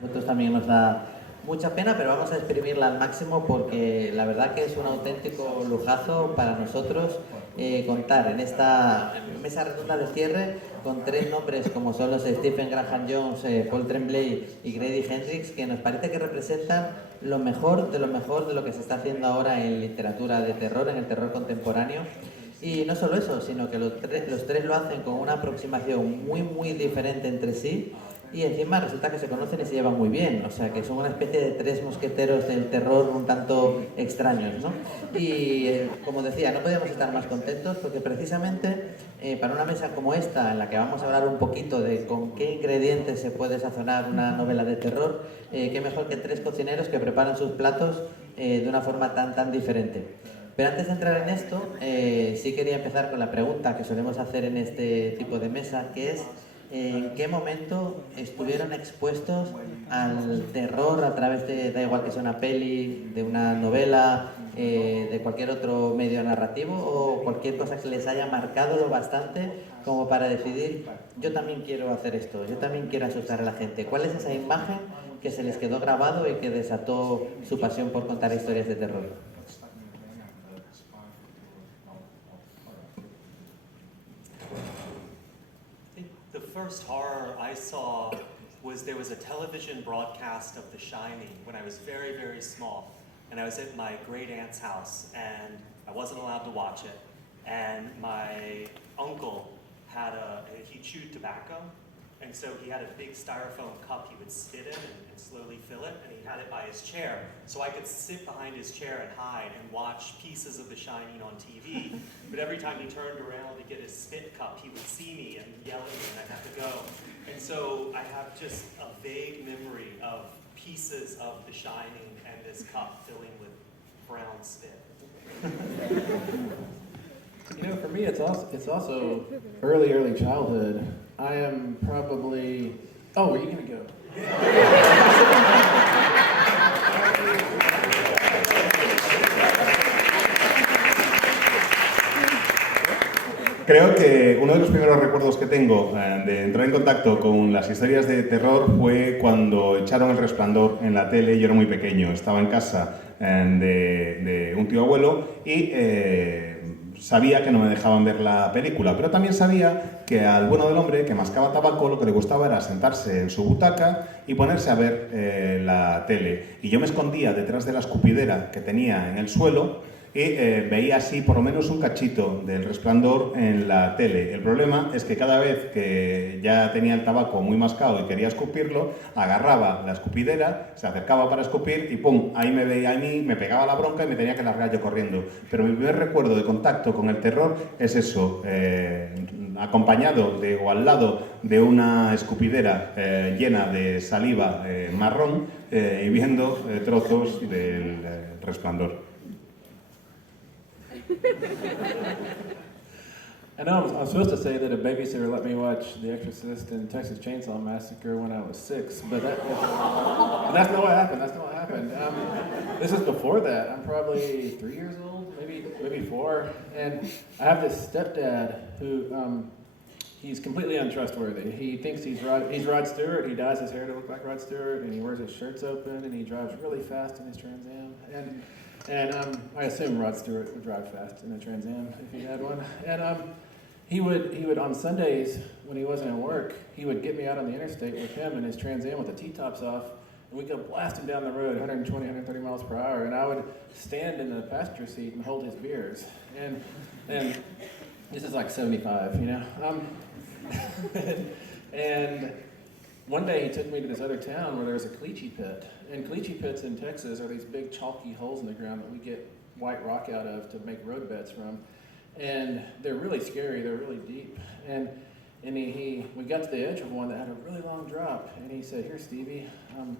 Nosotros también nos da mucha pena, pero vamos a exprimirla al máximo porque la verdad que es un auténtico lujazo para nosotros contar en esta mesa redonda de cierre con tres nombres como son los Stephen Graham Jones, Paul Tremblay y Grady Hendrix, que nos parece que representan lo mejor de lo que se está haciendo ahora en literatura de terror, en el terror contemporáneo. Y no solo eso, sino que los tres lo hacen con una aproximación muy diferente entre sí y encima resulta que se conocen y se llevan muy bien, o sea que son una especie de tres mosqueteros del terror un tanto extraños, ¿no? Y como decía, no podíamos estar más contentos porque precisamente para una mesa como esta, en la que vamos a hablar un poquito de con qué ingredientes se puede sazonar una novela de terror, qué mejor que tres cocineros que preparan sus platos de una forma tan diferente. Pero antes de entrar en esto, sí quería empezar con la pregunta que solemos hacer en este tipo de mesa, que es ¿en qué momento estuvieron expuestos al terror a través de, da igual que sea una peli, de una novela, de cualquier otro medio narrativo o cualquier cosa que les haya marcado lo bastante como para decidir, yo también quiero hacer esto, yo también quiero asustar a la gente? ¿Cuál es esa imagen que se les quedó grabado y que desató su pasión por contar historias de terror? The first horror I saw was there was a television broadcast of The Shining when I was very small. And I was at my great aunt's house and I wasn't allowed to watch it. And my uncle he chewed tobacco. And so he had a big styrofoam cup he would spit in and slowly fill it, and he had it by his chair. So I could sit behind his chair and hide and watch pieces of The Shining on TV. But every time he turned around to get his spit cup, he would see me and yell at me, and I'd have to go. And so I have just a vague memory of pieces of The Shining and this cup filling with brown spit. You know, for me, it's also early childhood. I am probably. Oh, were you gonna go? Creo que uno de los primeros recuerdos que tengo de entrar en contacto con las historias de terror fue cuando echaron El Resplandor en la tele. Yo era muy pequeño, estaba en casa de un tío abuelo y sabía que no me dejaban ver la película, pero también sabía que al bueno del hombre que mascaba tabaco lo que le gustaba era sentarse en su butaca y ponerse a ver la tele. Y yo me escondía detrás de la escupidera que tenía en el suelo y veía así por lo menos un cachito del Resplandor en la tele. El problema es que cada vez que ya tenía el tabaco muy mascado y quería escupirlo, agarraba la escupidera, se acercaba para escupir y ¡pum! Ahí me veía a mí, me pegaba la bronca y me tenía que largar yo corriendo. Pero mi primer recuerdo de contacto con el terror es eso, acompañado o al lado de una escupidera llena de saliva marrón y viendo trozos del Resplandor. I know I'm supposed to say that a babysitter let me watch The Exorcist and Texas Chainsaw Massacre when I was 6, but that's not what happened. That's not what happened. This is before that. I'm probably 3 years old, maybe 4, and I have this stepdad who he's completely untrustworthy. He thinks he's Rod Stewart. He dyes his hair to look like Rod Stewart, and he wears his shirts open, and he drives really fast in his Trans Am. And I assume Rod Stewart would drive fast in a Trans Am if he had one. And he would on Sundays when he wasn't at work, he would get me out on the interstate with him in his Trans Am with the T-tops off, and we'd go blasting down the road 120, 130 miles per hour, and I would stand in the passenger seat and hold his beers. And this is like 75, you know? And one day he took me to this other town where there was a caliche pit. And caliche pits in Texas are these big chalky holes in the ground that we get white rock out of to make road beds from. And they're really scary, they're really deep. And we got to the edge of one that had a really long drop. And he said, "Here, Stevie,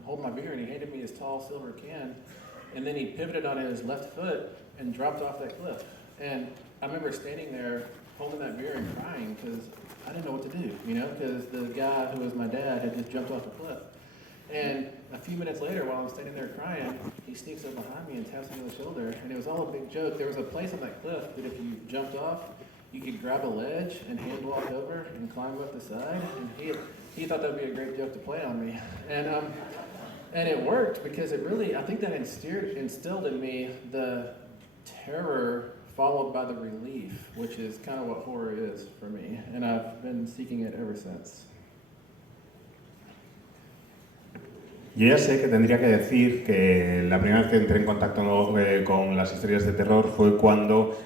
hold my beer." And he handed me his tall silver can. And then he pivoted on his left foot and dropped off that cliff. And I remember standing there holding that beer and crying because I didn't know what to do, you know, because the guy who was my dad had just jumped off a cliff. And a few minutes later, while I'm standing there crying, he sneaks up behind me and taps me on the shoulder. And it was all a big joke. There was a place on that cliff that if you jumped off, you could grab a ledge and hand walk over and climb up the side. And he thought that would be a great joke to play on me. And And it worked because it really, I think that instilled in me the terror followed by the relief, which is kind of what horror is for me. And I've been seeking it ever since. Yo ya sé que tendría que decir que la primera vez que entré en contacto con las historias de terror fue cuando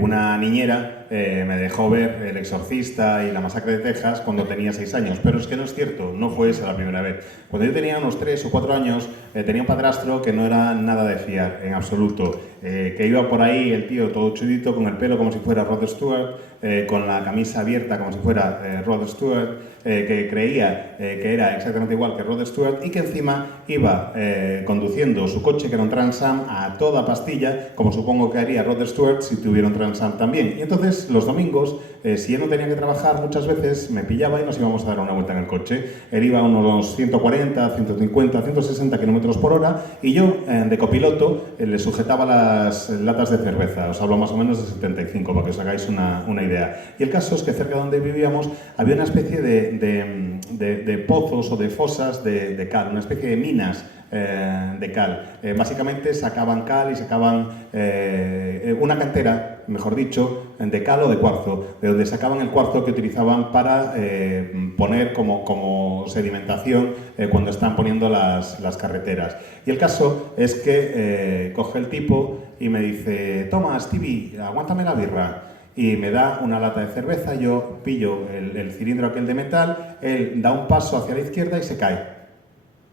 una niñera me dejó ver El Exorcista y La Masacre de Texas cuando tenía 6 años, pero es que no es cierto, no fue esa la primera vez. Cuando yo tenía unos 3 o 4 años tenía un padrastro que no era nada de fiar, en absoluto, que iba por ahí el tío todo chudito, con el pelo como si fuera Rod Stewart, con la camisa abierta como si fuera Rod Stewart, que creía que era exactamente igual que Rod Stewart y que encima iba conduciendo su coche, que era un Trans Am, a toda pastilla, como supongo que haría Rod Stewart si tuviera un Trans Am también. Y entonces los domingos, si él no tenía que trabajar, muchas veces me pillaba y nos íbamos a dar una vuelta en el coche. Él iba a unos 140, 150, 160 kilómetros por hora y yo, de copiloto, le sujetaba las latas de cerveza. Os hablo más o menos de 75 para que os hagáis una idea. Y el caso es que cerca de donde vivíamos había una especie de pozos o de fosas de cal, una especie de minas de cal. Básicamente sacaban cal y sacaban una cantera, mejor dicho, de cal o de cuarzo, de donde sacaban el cuarzo que utilizaban para poner como sedimentación cuando están poniendo las carreteras. Y el caso es que coge el tipo y me dice: toma, Stevie, aguántame la birra. Y me da una lata de cerveza, yo pillo el cilindro aquel de metal, él da un paso hacia la izquierda y se cae.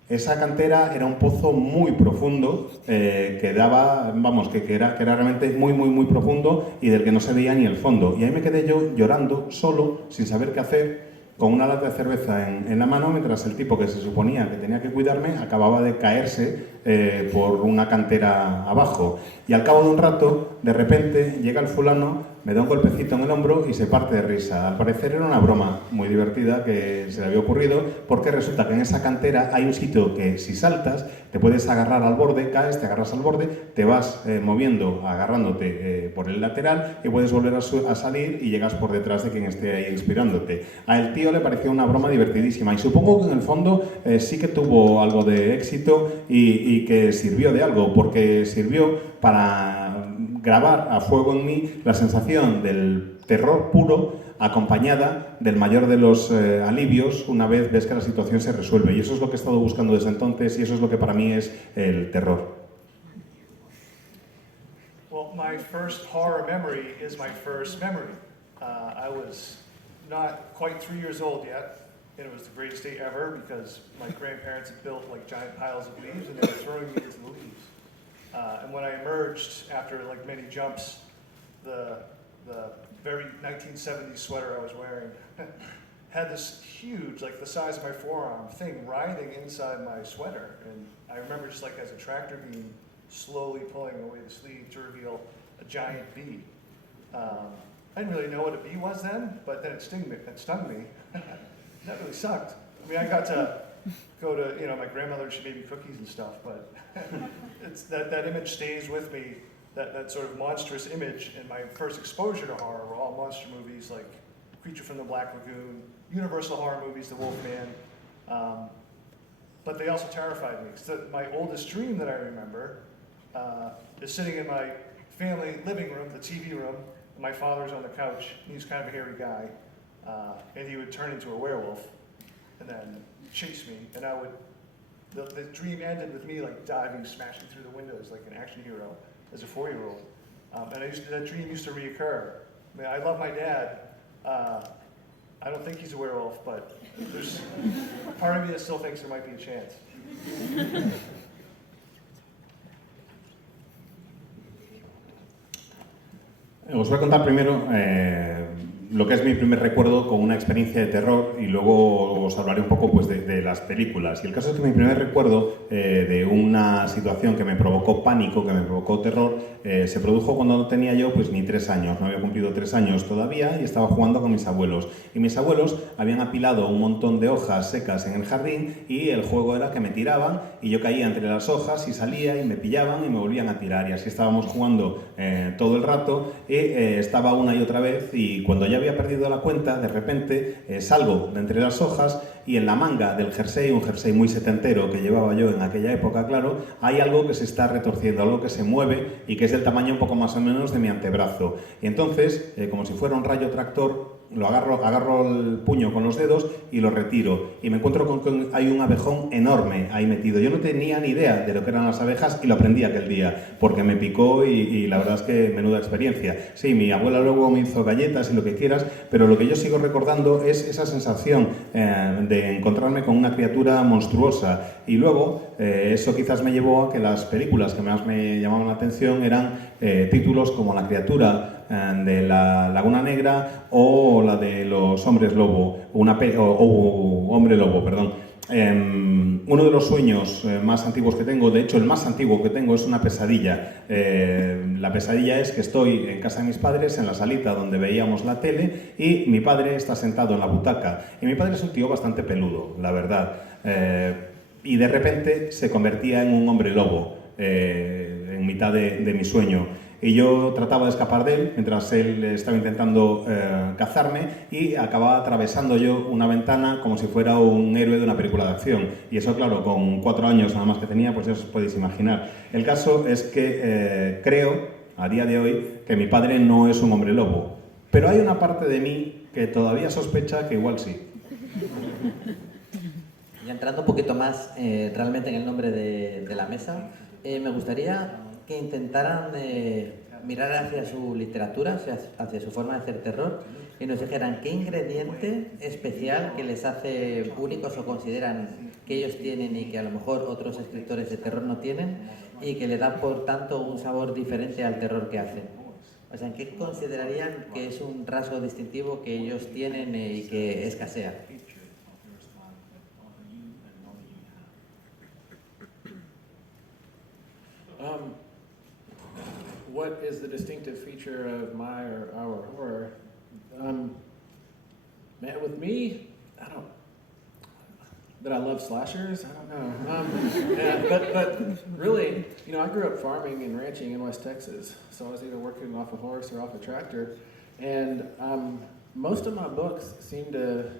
Esa cantera era un pozo muy profundo, que daba, vamos, que era realmente muy profundo y del que no se veía ni el fondo. Y ahí me quedé yo llorando, solo, sin saber qué hacer, con una lata de cerveza en la mano, mientras el tipo que se suponía que tenía que cuidarme acababa de caerse por una cantera abajo. Y al cabo de un rato, de repente, llega el fulano, me da un golpecito en el hombro y se parte de risa. Al parecer era una broma muy divertida que se le había ocurrido, porque resulta que en esa cantera hay un sitio que si saltas te puedes agarrar al borde, caes, te agarras al borde, te vas moviendo, agarrándote por el lateral y puedes volver a salir y llegas por detrás de quien esté ahí inspirándote. A el tío le pareció una broma divertidísima y supongo que en el fondo sí que tuvo algo de éxito y que sirvió de algo, porque sirvió para grabar a fuego en mí la sensación del terror puro, acompañada del mayor de los alivios una vez ves que la situación se resuelve. Y eso es lo que he estado buscando desde entonces y eso es lo que para mí es el terror. Well, my first horror memory is my first memory. I was not quite 3 years old yet, and it was the greatest day ever because my grandparents had built like giant piles of leaves and they were throwing me into the leaves. And when I emerged after like many jumps, the very 1970s sweater I was wearing had this huge, like the size of my forearm thing writhing inside my sweater. And I remember just like as a tractor beam slowly pulling away the sleeve to reveal a giant bee. I didn't really know what a bee was then, but then it stung me. That really sucked. I mean, I got to go to, you know, my grandmother, she made me cookies and stuff, but it's that image stays with me, that sort of monstrous image. And my first exposure to horror were all monster movies like Creature from the Black Lagoon, Universal horror movies, The Wolfman, but they also terrified me. Because my oldest dream that I remember is sitting in my family living room, the TV room, and my father's on the couch, and he's kind of a hairy guy, and he would turn into a werewolf and then chase me, and the dream ended with me like diving, smashing through the windows like an action hero as a 4-year-old. And that dream used to reoccur. I mean, I love my dad. I don't think he's a werewolf, but there's part of me that still thinks there might be a chance. Os voy a contar primero lo que es mi primer recuerdo con una experiencia de terror y luego os hablaré un poco pues, de las películas. Y el caso es que mi primer recuerdo de una situación que me provocó pánico, que me provocó terror, se produjo cuando no tenía yo pues ni 3 años, no había cumplido 3 años todavía y estaba jugando con mis abuelos. Y mis abuelos habían apilado un montón de hojas secas en el jardín y el juego era que me tiraban y yo caía entre las hojas y salía y me pillaban y me volvían a tirar. Y así estábamos jugando todo el rato y estaba una y otra vez y cuando ya había perdido la cuenta, de repente salgo de entre las hojas y en la manga del jersey, un jersey muy setentero que llevaba yo en aquella época, claro, hay algo que se está retorciendo, algo que se mueve y que es del tamaño un poco más o menos de mi antebrazo. Y entonces, como si fuera un rayo tractor, lo agarro el puño con los dedos y lo retiro. Y me encuentro con que hay un abejón enorme ahí metido. Yo no tenía ni idea de lo que eran las abejas y lo aprendí aquel día, porque me picó y la verdad es que menuda experiencia. Sí, mi abuela luego me hizo galletas y lo que quieras, pero lo que yo sigo recordando es esa sensación de encontrarme con una criatura monstruosa. Y luego, eso quizás me llevó a que las películas que más me llamaban la atención eran títulos como La criatura de la Laguna Negra o la de los hombres lobo, o hombre lobo, perdón. Uno de los sueños más antiguos que tengo, de hecho el más antiguo que tengo, es una pesadilla. La pesadilla es que estoy en casa de mis padres, en la salita donde veíamos la tele, y mi padre está sentado en la butaca. Y mi padre es un tío bastante peludo, la verdad. Y de repente se convertía en un hombre lobo en mitad de mi sueño. Y yo trataba de escapar de él mientras él estaba intentando cazarme, y acababa atravesando yo una ventana como si fuera un héroe de una película de acción. Y eso, claro, con 4 años nada más que tenía, pues ya os podéis imaginar. El caso es que creo, a día de hoy, que mi padre no es un hombre lobo. Pero hay una parte de mí que todavía sospecha que igual sí. Y entrando un poquito más realmente en el nombre de la mesa, me gustaría que intentaran mirar hacia su literatura, hacia su forma de hacer terror, y nos dijeran qué ingrediente especial que les hace únicos o consideran que ellos tienen y que a lo mejor otros escritores de terror no tienen, y que le da por tanto un sabor diferente al terror que hacen. O sea, ¿qué considerarían que es un rasgo distintivo que ellos tienen y que escasea? What is the distinctive feature of my or our horror? Man, with me, that I love slashers? I don't know. But really, I grew up farming and ranching in West Texas, so I was either working off a horse or off a tractor, and most of my books seem to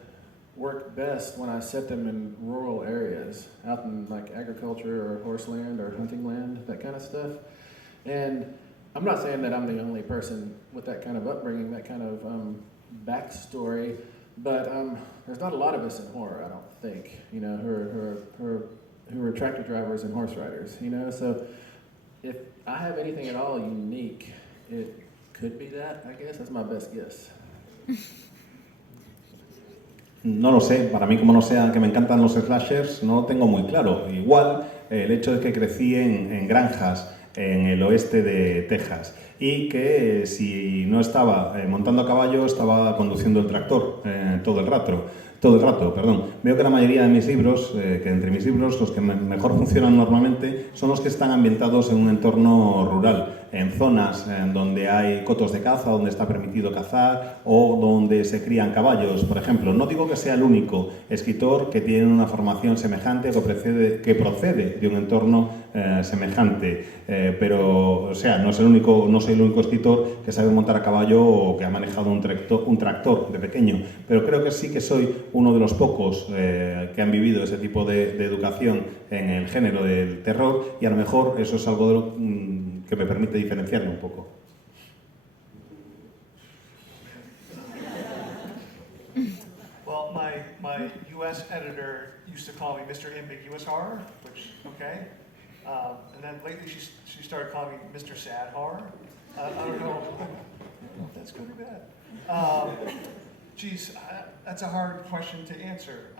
work best when I set them in rural areas, out in like agriculture or horse land or hunting land, that kind of stuff. And I'm not saying that I'm the only person with that kind of upbringing, that kind of backstory, but there's not a lot of us in horror, I don't think, who are tractor drivers and horse riders, So if I have anything at all unique, it could be that, I guess. That's my best guess. No lo sé, para mí, como no sea que me encantan los slashers, no lo tengo muy claro. Igual el hecho de que crecí en granjas en el oeste de Texas y que si no estaba montando a caballo, estaba conduciendo el tractor todo el rato. Veo que la mayoría de mis libros, que entre mis libros los que mejor funcionan normalmente son los que están ambientados en un entorno rural, en zonas en donde hay cotos de caza, donde está permitido cazar o donde se crían caballos, por ejemplo. No digo que sea el único escritor que tiene una formación semejante o que procede de un entorno semejante, pero, o sea, no soy el único escritor que sabe montar a caballo o que ha manejado un tractor de pequeño, pero creo que sí que soy uno de los pocos que han vivido ese tipo de educación en el género del terror, y a lo mejor eso es algo que me permite diferenciarme un poco. Well, my US editor used to call me Mr. Ambiguous Horror, which, okay. And then lately she started calling me Mr. Sad Horror. I don't know if that's good or bad. Geez, that's a hard question to answer.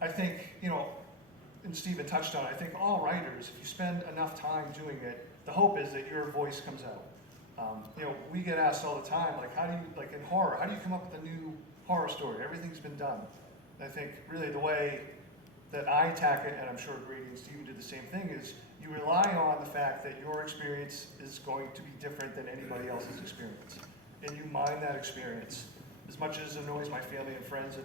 I think, and Stephen touched on it, I think all writers, if you spend enough time doing it, the hope is that your voice comes out. We get asked all the time, like in horror, how do you come up with a new horror story? Everything's been done. And I think really the way that I attack it, and I'm sure Grady and Stephen did the same thing, is you rely on the fact that your experience is going to be different than anybody else's experience. And you mine that experience. As much as it annoys my family and friends,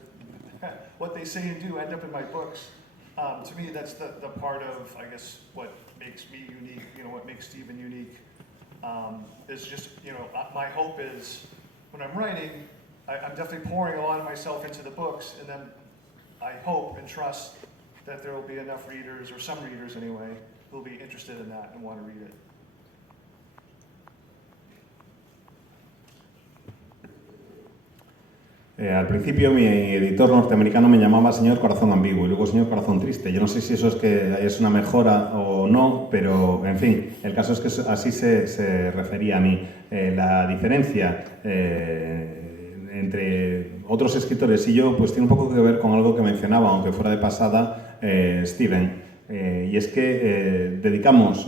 what they say and do end up in my books. To me, that's the part of, I guess, what makes me unique, what makes Stephen unique. Is just, my hope is when I'm writing, I'm definitely pouring a lot of myself into the books, and then I hope and trust that there will be enough readers, or some readers anyway, who will be interested in that and want to read it. Al principio mi editor norteamericano me llamaba señor corazón ambiguo y luego señor corazón triste. Yo no sé si eso es que es una mejora o no, pero en fin, el caso es que así se refería a mí. La diferencia entre otros escritores y yo pues tiene un poco que ver con algo que mencionaba, aunque fuera de pasada, Steven. Y es que dedicamos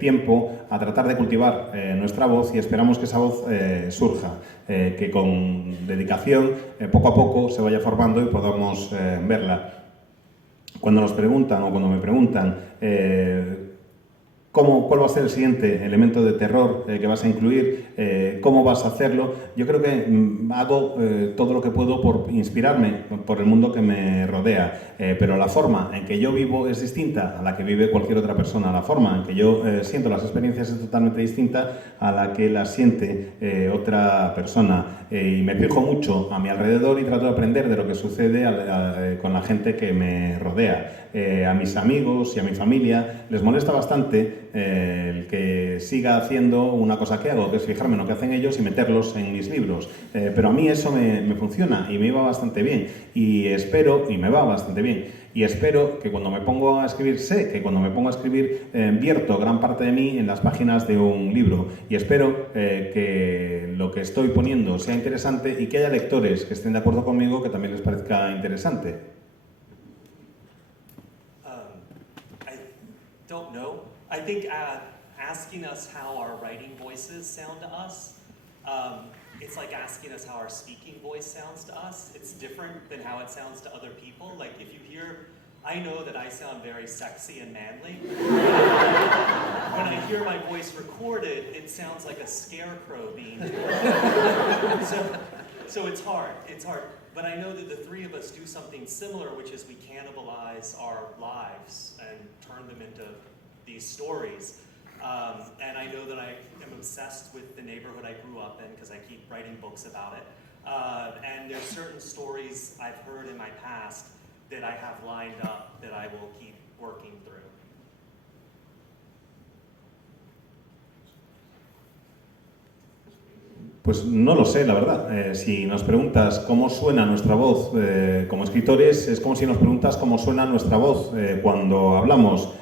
tiempo a tratar de cultivar nuestra voz y esperamos que esa voz surja, que con dedicación poco a poco se vaya formando y podamos verla. Cuando nos preguntan o cuando me preguntan cuál va a ser el siguiente elemento de terror que vas a incluir, cómo vas a hacerlo, yo creo que hago todo lo que puedo por inspirarme por el mundo que me rodea, pero la forma en que yo vivo es distinta a la que vive cualquier otra persona, la forma en que yo siento las experiencias es totalmente distinta a la que las siente otra persona, y me fijo mucho a mi alrededor y trato de aprender de lo que sucede con la gente que me rodea. A mis amigos y a mi familia les molesta bastante el que siga haciendo una cosa que hago, que es fijarme en lo que hacen ellos y meterlos en mis libros. Pero a mí eso me funciona y me va bastante bien. Y me va bastante bien. Y espero que cuando me pongo a escribir, sé que cuando me pongo a escribir vierto gran parte de mí en las páginas de un libro. Y espero que lo que estoy poniendo sea interesante y que haya lectores que estén de acuerdo conmigo que también les parezca interesante. Don't know. I think asking us how our writing voices sound to us, it's like asking us how our speaking voice sounds to us. It's different than how it sounds to other people. Like if you hear, I know that I sound very sexy and manly. When I hear my voice recorded, it sounds like a scarecrow being so it's hard. But I know that the three of us do something similar, which is we cannibalize our lives and turn them into these stories. And I know that I am obsessed with the neighborhood I grew up in because I keep writing books about it. And there's certain stories I've heard in my past that I have lined up that I will keep working through. Pues no lo sé, la verdad. Si nos preguntas cómo suena nuestra voz como escritores, es como si nos preguntas cómo suena nuestra voz cuando hablamos.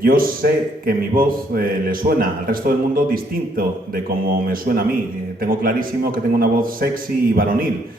Yo sé que mi voz le suena al resto del mundo distinto de cómo me suena a mí. Tengo clarísimo que tengo una voz sexy y varonil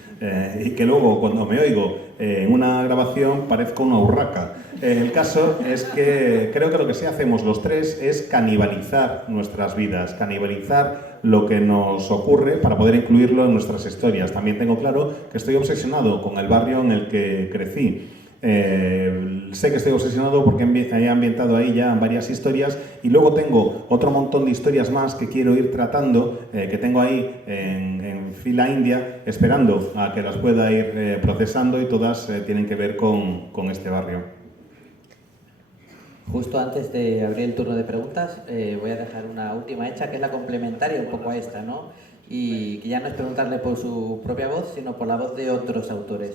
y que luego cuando me oigo en una grabación parezco una urraca. El caso es que creo que lo que sí hacemos los tres es canibalizar nuestras vidas, canibalizar lo que nos ocurre para poder incluirlo en nuestras historias. También tengo claro que estoy obsesionado con el barrio en el que crecí. Sé que estoy obsesionado porque he ambientado ahí ya varias historias y luego tengo otro montón de historias más que quiero ir tratando, que tengo ahí en fila india, esperando a que las pueda ir procesando y todas tienen que ver con este barrio. Justo antes de abrir el turno de preguntas, voy a dejar una última hecha que es la complementaria un poco a esta, ¿no? Y que ya no es preguntarle por su propia voz, sino por la voz de otros autores.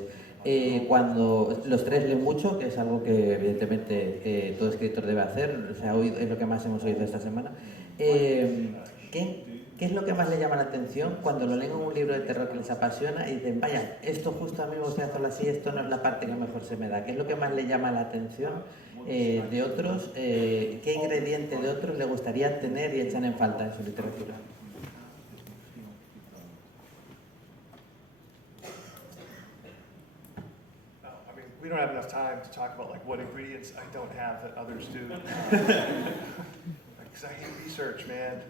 Cuando los tres leen mucho, que es algo que evidentemente todo escritor debe hacer, se ha oído, es lo que más hemos oído esta semana, ¿qué es lo que más le llama la atención cuando lo leen en un libro de terror que les apasiona y dicen, vaya, esto justo a mí me gustaría hacerlo así, esto no es la parte que mejor se me da? ¿Qué es lo que más le llama la atención de otros? ¿Qué ingrediente de otros le gustaría tener y echan en falta en su literatura? We don't have enough time to talk about like what ingredients I don't have that others do. Because I hate research, man.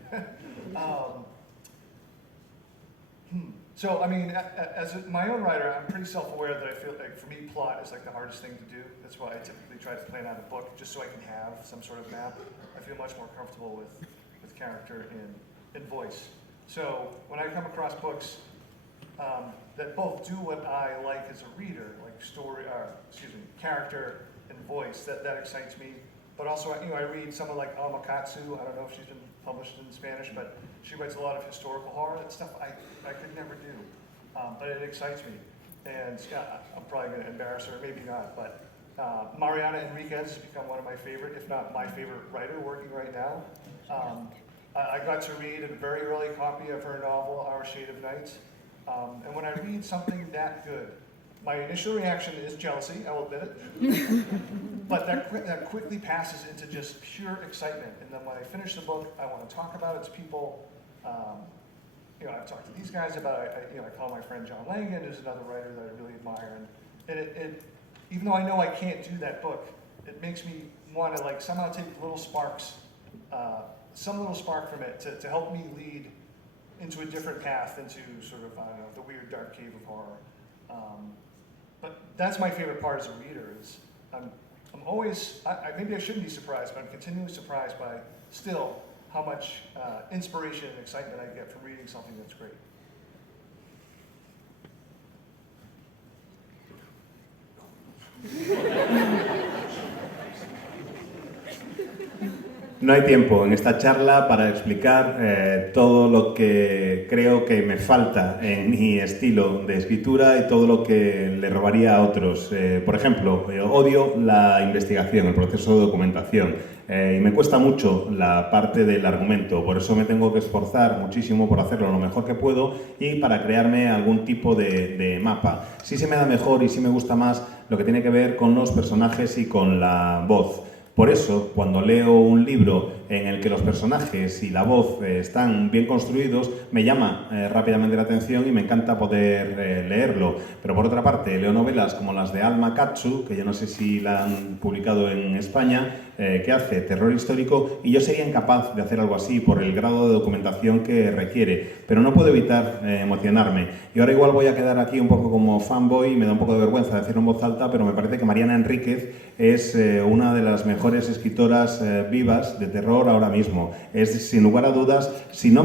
So, I mean, as my own writer, I'm pretty self-aware that I feel like, for me, plot is like the hardest thing to do. That's why I typically try to plan out a book, just so I can have some sort of map. I feel much more comfortable with character in voice. So, when I come across books that both do what I like as a reader, like character and voice, that excites me. But also, I read someone like Alma Katsu. I don't know if she's been published in Spanish, but she writes a lot of historical horror. That stuff I could never do. but it excites me. And I'm probably going to embarrass her, maybe not, but Mariana Enriquez has become one of my favorite, if not my favorite writer working right now. I got to read a very early copy of her novel, Our Shade of Night. And when I read something that good, my initial reaction is jealousy, I will admit it. But that quickly passes into just pure excitement. And then when I finish the book, I want to talk about it to people. I've talked to these guys about it. I call my friend John Langan, who's another writer that I really admire. And it even though I know I can't do that book, it makes me want to somehow take little sparks, some little spark from it to help me lead into a different path, into sort of, I don't know, the weird dark cave of horror. But that's my favorite part as a reader is I'm always, maybe I shouldn't be surprised, but I'm continually surprised by still how much inspiration and excitement I get from reading something that's great. No hay tiempo en esta charla para explicar todo lo que creo que me falta en mi estilo de escritura y todo lo que le robaría a otros. Por ejemplo, odio la investigación, el proceso de documentación y me cuesta mucho la parte del argumento, por eso me tengo que esforzar muchísimo por hacerlo lo mejor que puedo y para crearme algún tipo de mapa. Sí se me da mejor y sí me gusta más lo que tiene que ver con los personajes y con la voz. Por eso, cuando leo un libro en el que los personajes y la voz están bien construidos, me llama rápidamente la atención y me encanta poder leerlo. Pero por otra parte, leo novelas como las de Alma Katsu, que yo no sé si la han publicado en España, que hace terror histórico, y yo sería incapaz de hacer algo así por el grado de documentación que requiere. Pero no puedo evitar emocionarme. Y ahora igual voy a quedar aquí un poco como fanboy, y me da un poco de vergüenza decirlo en voz alta, pero me parece que Mariana Enríquez es una de las mejores escritoras vivas de terror ahora mismo. Es, sin lugar a dudas, si no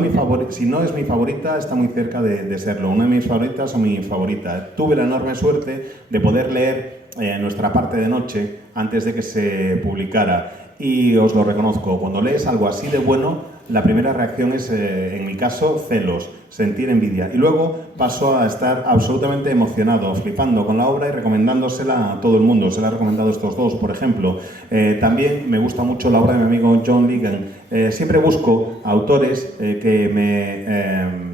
es mi favorita, está muy cerca de serlo. Una de mis favoritas o mi favorita. Tuve la enorme suerte de poder leer Nuestra parte de noche antes de que se publicara. Y os lo reconozco, cuando lees algo así de bueno, la primera reacción es, en mi caso, celos, sentir envidia. Y luego paso a estar absolutamente emocionado, flipando con la obra y recomendándosela a todo el mundo. Se la he recomendado a estos dos, por ejemplo. También me gusta mucho la obra de mi amigo John Langan. Siempre busco autores que me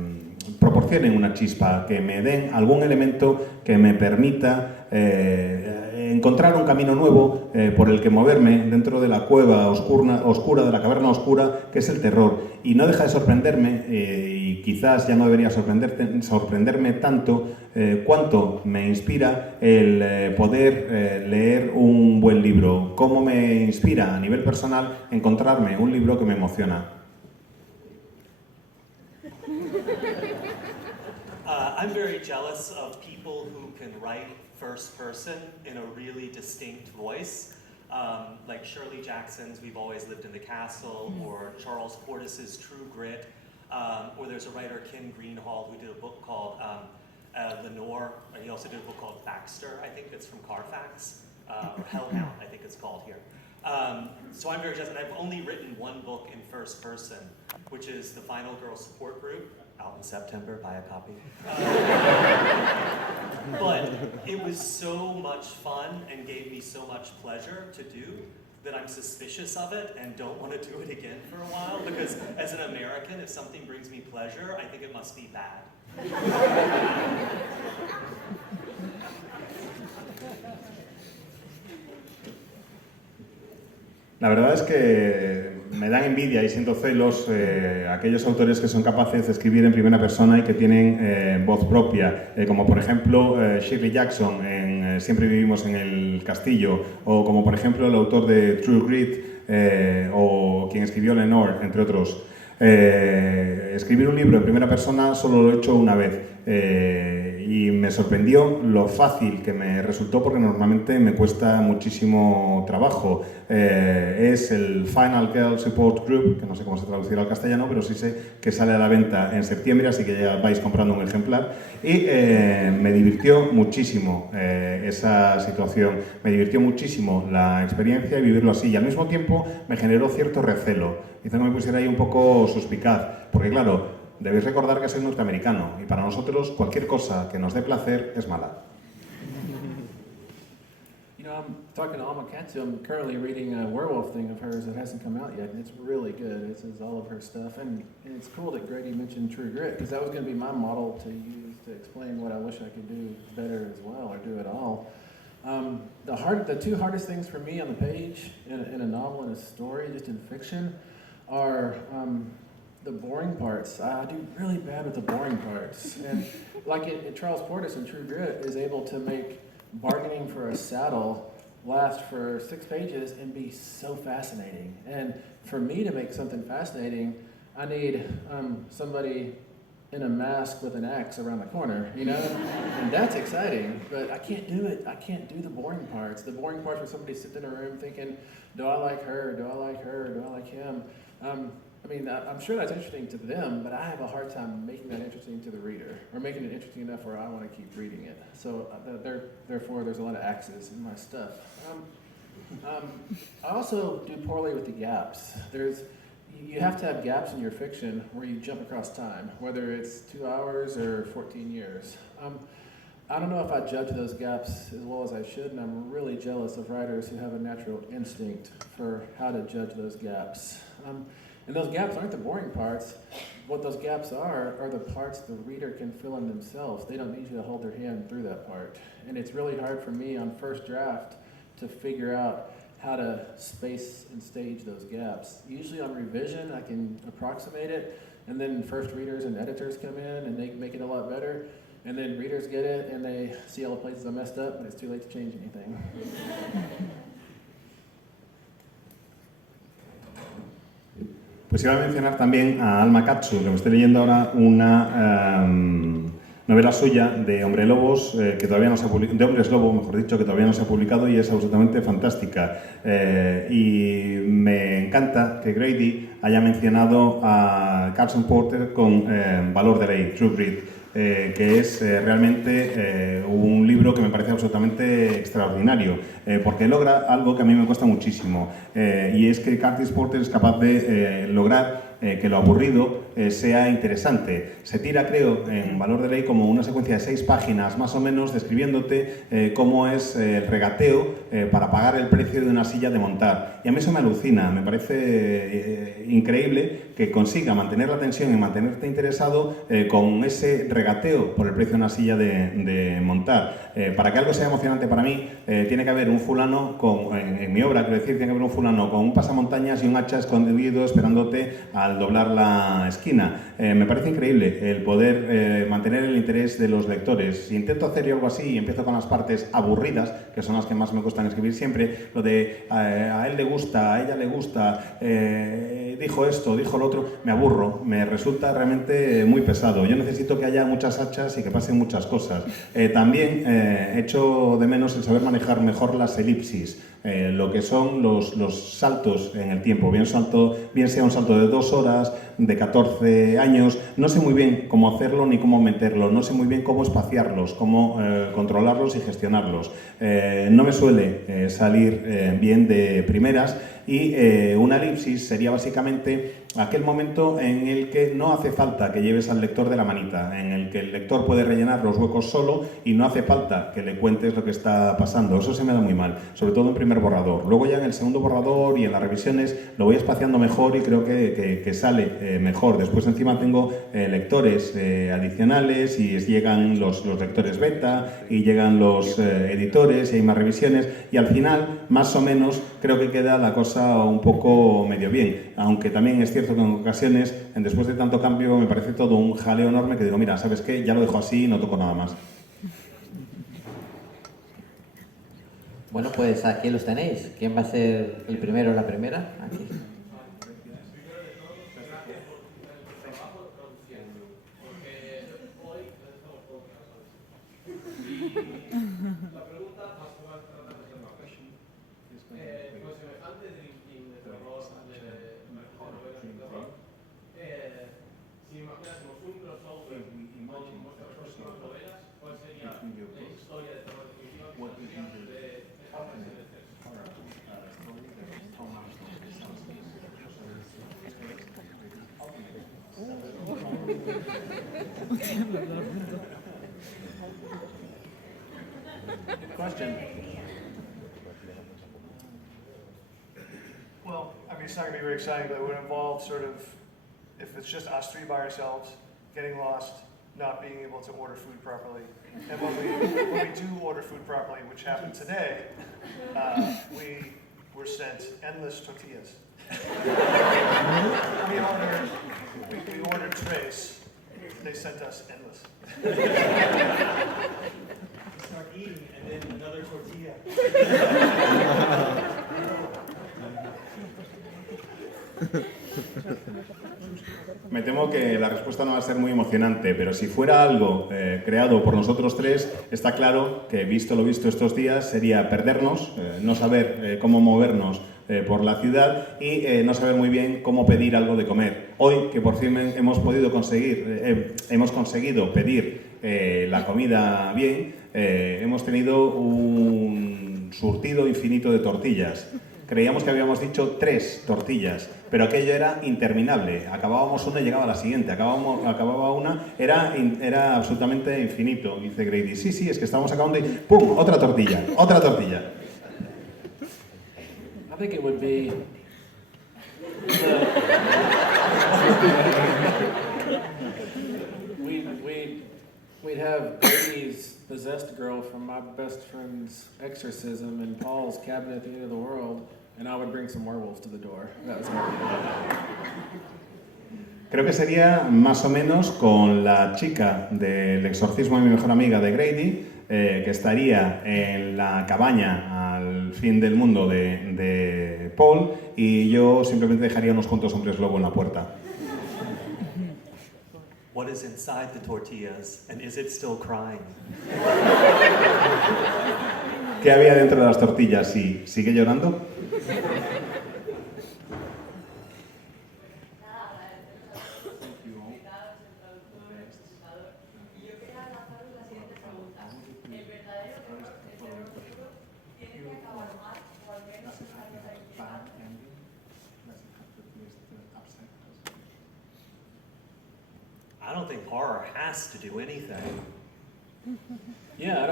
proporcionen una chispa, que me den algún elemento que me permita encontrar un camino nuevo por el que moverme dentro de la cueva oscura, de la caverna oscura, que es el terror. Y no deja de sorprenderme, y quizás ya no debería sorprenderme tanto, cuánto me inspira el poder leer un buen libro. Cómo me inspira a nivel personal encontrarme un libro que me emociona. I'm very jealous of people who can write first person in a really distinct voice. Like Shirley Jackson's We've Always Lived in the Castle, or Charles Portis's True Grit, or there's a writer, Ken Greenhalgh, who did a book called Lenore, and he also did a book called Baxter, I think it's from Carfax, or Hellhound, I think it's called here. So I'm very jealous, and I've only written one book in first person, which is the Final Girl Support Group, out in September, buy a copy. But it was so much fun and gave me so much pleasure to do that I'm suspicious of it and don't want to do it again for a while, because as an American, if something brings me pleasure, I think it must be bad. La verdad es que me dan envidia y siento celos aquellos autores que son capaces de escribir en primera persona y que tienen voz propia, como por ejemplo Shirley Jackson en Siempre vivimos en el castillo, o como por ejemplo el autor de True Grit, o quien escribió Lenore, entre otros. Escribir un libro en primera persona solo lo he hecho una vez y me sorprendió lo fácil que me resultó, porque normalmente me cuesta muchísimo trabajo. Es el Final Girl Support Group, que no sé cómo se traducirá al castellano, pero sí sé que sale a la venta en septiembre, así que ya vais comprando un ejemplar. Y me divirtió muchísimo esa situación, me divirtió muchísimo la experiencia y vivirlo así, y al mismo tiempo me generó cierto recelo. Hizo que me pusiera ahí un poco suspicaz, porque claro, Debéis recordar que soy norteamericano y para nosotros cualquier cosa que nos dé placer es mala. You know, I'm talking to Alma Katsu. I'm currently reading a werewolf thing of hers that hasn't come out yet, and it's really good. It's all of her stuff, and it's cool that Grady mentioned True Grit, because that was going to be my model to use to explain what I wish I could do better as well, or do it all. The two hardest things for me on the page in a novel and a story, just in fiction, are the boring parts. I do really bad with the boring parts, and like Charles Portis in True Grit is able to make bargaining for a saddle last for 6 pages and be so fascinating. And for me to make something fascinating, I need somebody in a mask with an axe around the corner, you know? And that's exciting, but I can't do it. I can't do the boring parts. The boring parts where somebody sits in a room thinking, do I like her? Do I like her? Do I like him? I mean, I'm sure that's interesting to them, but I have a hard time making that interesting to the reader, or making it interesting enough where I want to keep reading it. So therefore, there's a lot of axes in my stuff. I also do poorly with the gaps. You have to have gaps in your fiction where you jump across time, whether it's 2 hours or 14 years. I don't know if I judge those gaps as well as I should, and I'm really jealous of writers who have a natural instinct for how to judge those gaps. And those gaps aren't the boring parts. What those gaps are the parts the reader can fill in themselves. They don't need you to hold their hand through that part. And it's really hard for me on first draft to figure out how to space and stage those gaps. Usually on revision, I can approximate it, and then first readers and editors come in and they make it a lot better. And then readers get it and they see all the places I messed up, but it's too late to change anything. Pues iba a mencionar también a Alma Katsu, que me estoy leyendo ahora una novela suya de Hombre Lobos, que todavía no se ha publicado, de Hombres Lobo, mejor dicho, que todavía no se ha publicado y es absolutamente fantástica. Y me encanta que Grady haya mencionado a Carson Porter con Valor de Ley, True Grit. Que es realmente un libro que me parece absolutamente extraordinario, porque logra algo que a mí me cuesta muchísimo, y es que Curtis Porter es capaz de lograr que lo aburrido sea interesante. Se tira, creo, en Valor de Ley como una secuencia de 6 páginas más o menos describiéndote cómo es el regateo para pagar el precio de una silla de montar. Y a mí eso me alucina, me parece increíble que consiga mantener la tensión y mantenerte interesado con ese regateo por el precio de una silla de montar. Para que algo sea emocionante para mí, tiene que haber un fulano en mi obra, quiero decir, tiene que haber un fulano con un pasamontañas y un hacha escondido esperándote al doblar la esquina. Me parece increíble el poder mantener el interés de los lectores. Si intento hacer yo algo así y empiezo con las partes aburridas, que son las que más me cuestan escribir siempre, lo de a él le gusta, a ella le gusta, dijo esto, dijo lo otro, me aburro, me resulta realmente muy pesado. Yo necesito que haya muchas hachas y que pasen muchas cosas. También echo de menos el saber manejar mejor las elipsis, lo que son los saltos en el tiempo, bien sea un salto de 2 horas, de 14 años, no sé muy bien cómo hacerlo ni cómo meterlo, no sé muy bien cómo espaciarlos, cómo controlarlos y gestionarlos. No me suele salir bien de primeras, y una elipsis sería básicamente aquel momento en el que no hace falta que lleves al lector de la manita, en el que el lector puede rellenar los huecos solo y no hace falta que le cuentes lo que está pasando. Eso se me da muy mal, sobre todo en primer borrador. Luego ya en el segundo borrador y en las revisiones lo voy espaciando mejor y creo que sale mejor. Después encima tengo lectores adicionales y llegan los lectores beta y llegan los editores y hay más revisiones y al final, más o menos, creo que queda la cosa un poco medio bien, aunque también es cierto que en ocasiones, después de tanto cambio, me parece todo un jaleo enorme que digo, mira, ¿sabes qué? Ya lo dejo así y no toco nada más. Bueno, pues aquí los tenéis. ¿Quién va a ser el primero o la primera? Aquí. Question. Well, I mean, it's not gonna be very exciting, but it would involve sort of, if it's just us three by ourselves, getting lost, not being able to order food properly. And when we do order food properly, which happened today, we were sent endless tortillas. We ordered trays, they sent us endless. Start eating and then another tortilla. Me temo que la respuesta no va a ser muy emocionante, pero si fuera algo creado por nosotros tres, está claro que, visto lo visto estos días, sería perdernos, no saber cómo movernos por la ciudad y no saber muy bien cómo pedir algo de comer. Hoy, que por fin hemos conseguido pedir la comida bien, hemos tenido un surtido infinito de tortillas. Creíamos que habíamos dicho 3 tortillas, pero aquello era interminable. Acabábamos una y llegaba la siguiente. Acababa una, era absolutamente infinito. Dice Grady, sí, es que estábamos acabando y ¡pum! Otra tortilla, otra tortilla. I think it would be we'd have Brady's possessed girl from my best friend's exorcism in Paul's cabin at the end of the world, and I would bring some werewolves to the door. That was Creo que sería más o menos con la chica del exorcismo de mi mejor amiga de Grady, que estaría en la cabaña al fin del mundo de Paul, y yo simplemente dejaría unos cuantos hombres lobo en la puerta. What is inside the tortillas, and is it still crying? ¿Qué había dentro de las tortillas? ¿Sí, sigue llorando? I don't think horror has to do anything. Yeah,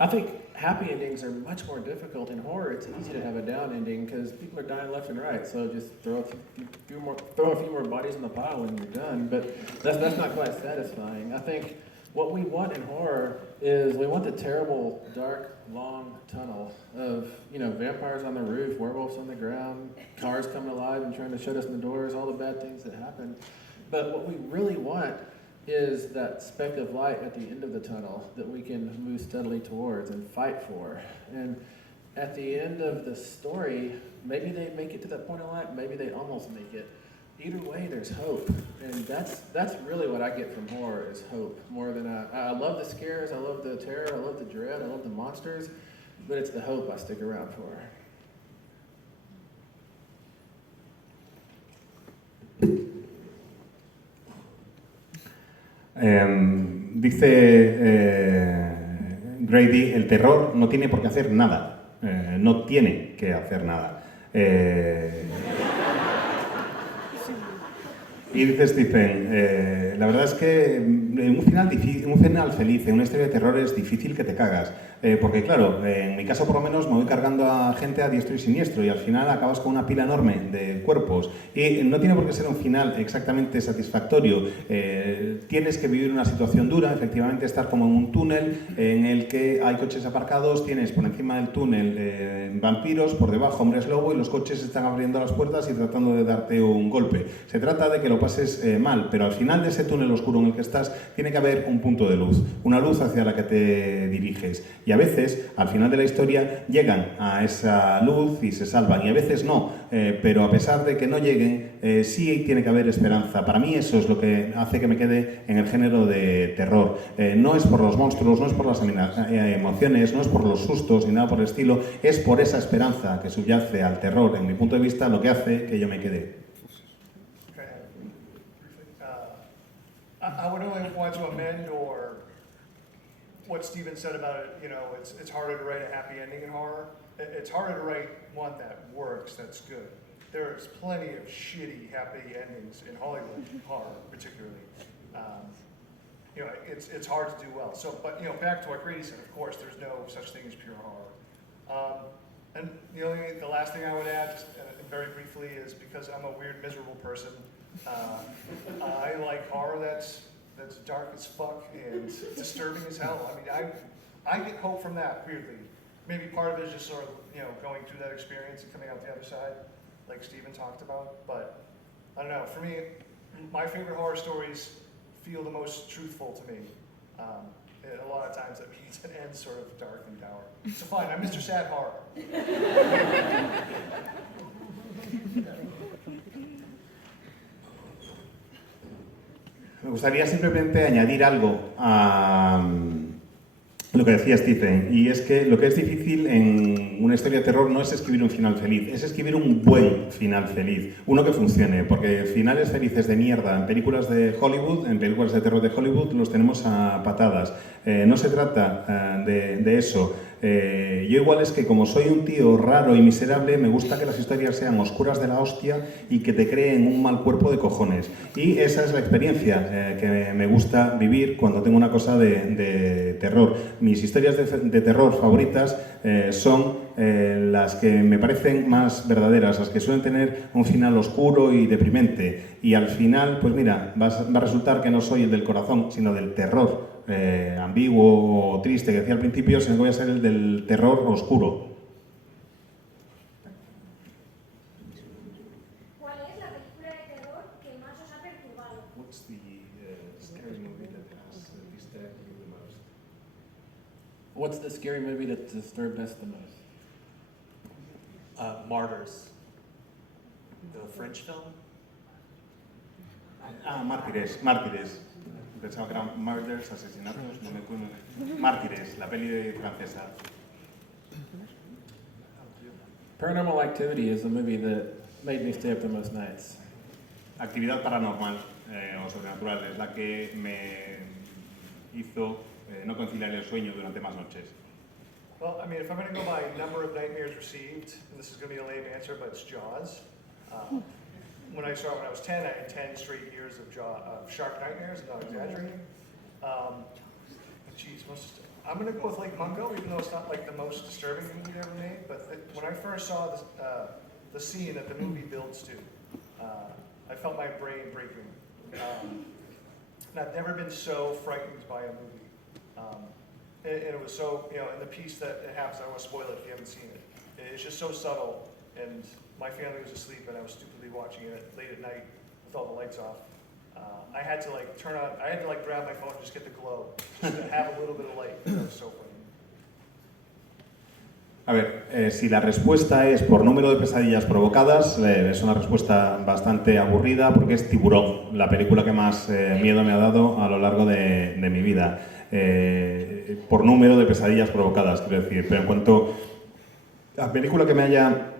I think happy endings are much more difficult. In horror, it's easy to have a down ending because people are dying left and right. So just throw a few more bodies in the pile when you're done. But that's not quite satisfying. I think what we want in horror is we want the terrible, dark, long tunnel of, vampires on the roof, werewolves on the ground, cars coming alive and trying to shut us in the doors, all the bad things that happen. But what we really want is that speck of light at the end of the tunnel that we can move steadily towards and fight for. And at the end of the story, maybe they make it to that point of light, maybe they almost make it. Either way, there's hope. And that's really what I get from horror is hope. More than I love the scares, I love the terror, I love the dread, I love the monsters, but it's the hope I stick around for. Dice Grady, el terror no tiene por qué hacer nada, no tiene que hacer nada. Y dice Stephen, la verdad es que un final feliz en una historia de terror es difícil que te cagas. Porque claro, en mi caso por lo menos me voy cargando a gente a diestro y siniestro y al final acabas con una pila enorme de cuerpos. Y no tiene por qué ser un final exactamente satisfactorio. Tienes que vivir una situación dura, efectivamente estar como en un túnel en el que hay coches aparcados, tienes por encima del túnel vampiros, por debajo hombres lobo y los coches están abriendo las puertas y tratando de darte un golpe. Se trata de que lo pases mal, pero al final de ese túnel oscuro en el que estás tiene que haber un punto de luz, una luz hacia la que te diriges. Y a veces, al final de la historia, llegan a esa luz y se salvan, y a veces no, pero a pesar de que no lleguen, sí tiene que haber esperanza. Para mí eso es lo que hace que me quede en el género de terror. No es por los monstruos, no es por las emociones, no es por los sustos ni nada por el estilo, es por esa esperanza que subyace al terror, en mi punto de vista, lo que hace que yo me quede. I would only want to amend or what Stephen said about it, it's harder to write a happy ending in horror. It's harder to write one that works, that's good. there's plenty of shitty happy endings in Hollywood horror, particularly. You know, it's hard to do well. So, but you know, back to what Grady said. Of course, there's no such thing as pure horror. And the last thing I would add, just, very briefly, is because I'm a weird, miserable person. I like horror that's dark as fuck and disturbing as hell. I mean, I get hope from that, weirdly. Maybe part of it is just sort of, you know, going through that experience and coming out the other side, like Stephen talked about. But I don't know, for me, my favorite horror stories feel the most truthful to me. And a lot of times that means it ends sort of dark and dour. So fine, I'm Mr. Sad Horror. Me gustaría simplemente añadir algo a lo que decía Stephen, y es que lo que es difícil en una historia de terror no es escribir un final feliz, es escribir un buen final feliz, uno que funcione, porque finales felices de mierda en películas de Hollywood, en películas de terror de Hollywood, los tenemos a patadas. No se trata de eso. Yo igual es que como soy un tío raro y miserable, me gusta que las historias sean oscuras de la hostia y que te creen un mal cuerpo de cojones. Y esa es la experiencia que me gusta vivir cuando tengo una cosa de terror. Mis historias de terror favoritas son las que me parecen más verdaderas, las que suelen tener un final oscuro y deprimente. Y al final, pues mira, va a resultar que no soy el del corazón, sino del terror. Ambiguo o triste que decía al principio, sino que voy a ser el del terror oscuro. ¿Cuál es la película de terror que más os ha perturbado? What's the scary movie that has disturbed you the most? What's the scary movie that disturbed us the most? Martyrs, the French film. Mártires. Pensaba que eran murders, asesinatos, no me acuerdo. Mártires, la peli francesa. Paranormal Activity is the movie that made me stay up the most nights. Actividad paranormal o sobrenatural es la que me hizo no conciliar el sueño durante más noches. Well, I mean, if I'm going to go by number of nightmares received, and this is going to be a lame answer, but it's Jaws. When I saw it when I was 10, I had 10 straight years of shark nightmares, I'm not exaggerating. Geez, I'm going to go with Lake Mungo, even though it's not like the most disturbing movie ever made. But when I first saw the scene that the movie builds to, I felt my brain breaking. And I've never been so frightened by a movie. And it was so, you know, in the piece that it happens, I don't want to spoil it if you haven't seen it. It's just so subtle, and my family was asleep, and I was stupidly watching it late at night with all the lights off. I had to grab my phone and just get the glow, just to have a little bit of light. It was so funny. A ver, si la respuesta es por número de pesadillas provocadas, es una respuesta bastante aburrida porque es Tiburón, la película que más miedo me ha dado a lo largo de mi vida. Por número de pesadillas provocadas, quiero decir. Pero en cuanto a película que me haya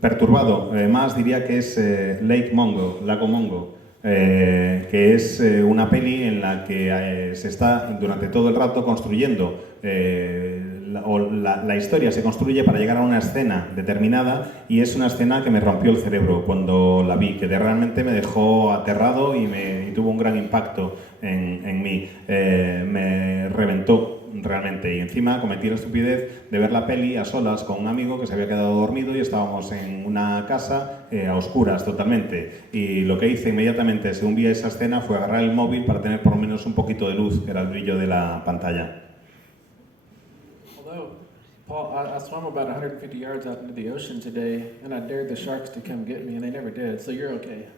perturbado más, diría que es Lago Mungo, que es una peli en la que se está durante todo el rato construyendo, la historia se construye para llegar a una escena determinada, y es una escena que me rompió el cerebro cuando la vi, que realmente me dejó aterrado y tuvo un gran impacto en mí. Me reventó realmente, y encima cometí la estupidez de ver la peli a solas con un amigo que se había quedado dormido y estábamos en una casa a oscuras totalmente, y lo que hice inmediatamente según vi esa escena fue agarrar el móvil para tener por lo menos un poquito de luz, que era el brillo de la pantalla. Although, Paul, I swam about 150 yards out into the ocean today, and I dared the sharks to come get me, and they never did, so you're okay.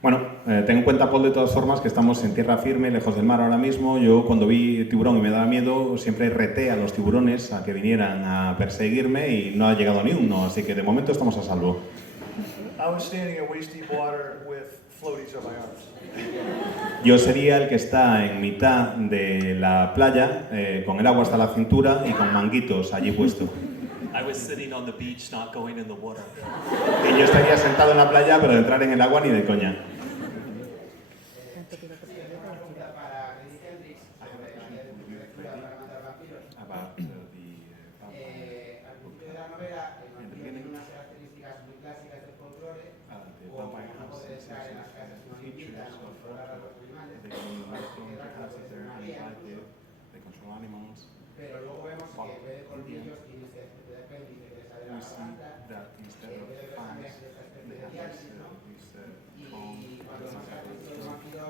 Bueno, ten en cuenta, Paul, de todas formas, que estamos en tierra firme, lejos del mar ahora mismo. Yo, cuando vi tiburón y me daba miedo, siempre reté a los tiburones a que vinieran a perseguirme, y no ha llegado ni uno, así que de momento estamos a salvo. I was standing in waist deep water with floaties on my arms. Yo sería el que está en mitad de la playa, con el agua hasta la cintura y con manguitos allí puesto. I was sitting on the beach, not going in the water. Y yo estaría sentado en la playa, pero de entrar en el agua ni de coña. animals, Pero luego vemos Wow. que en vez de colmillos tiene este apéndice que le sale de we la see garganta. that instead of Debe fangs, cambiar de esta especie they de have diálisis, ¿no? this Y comb cuando that más is característico del vampiro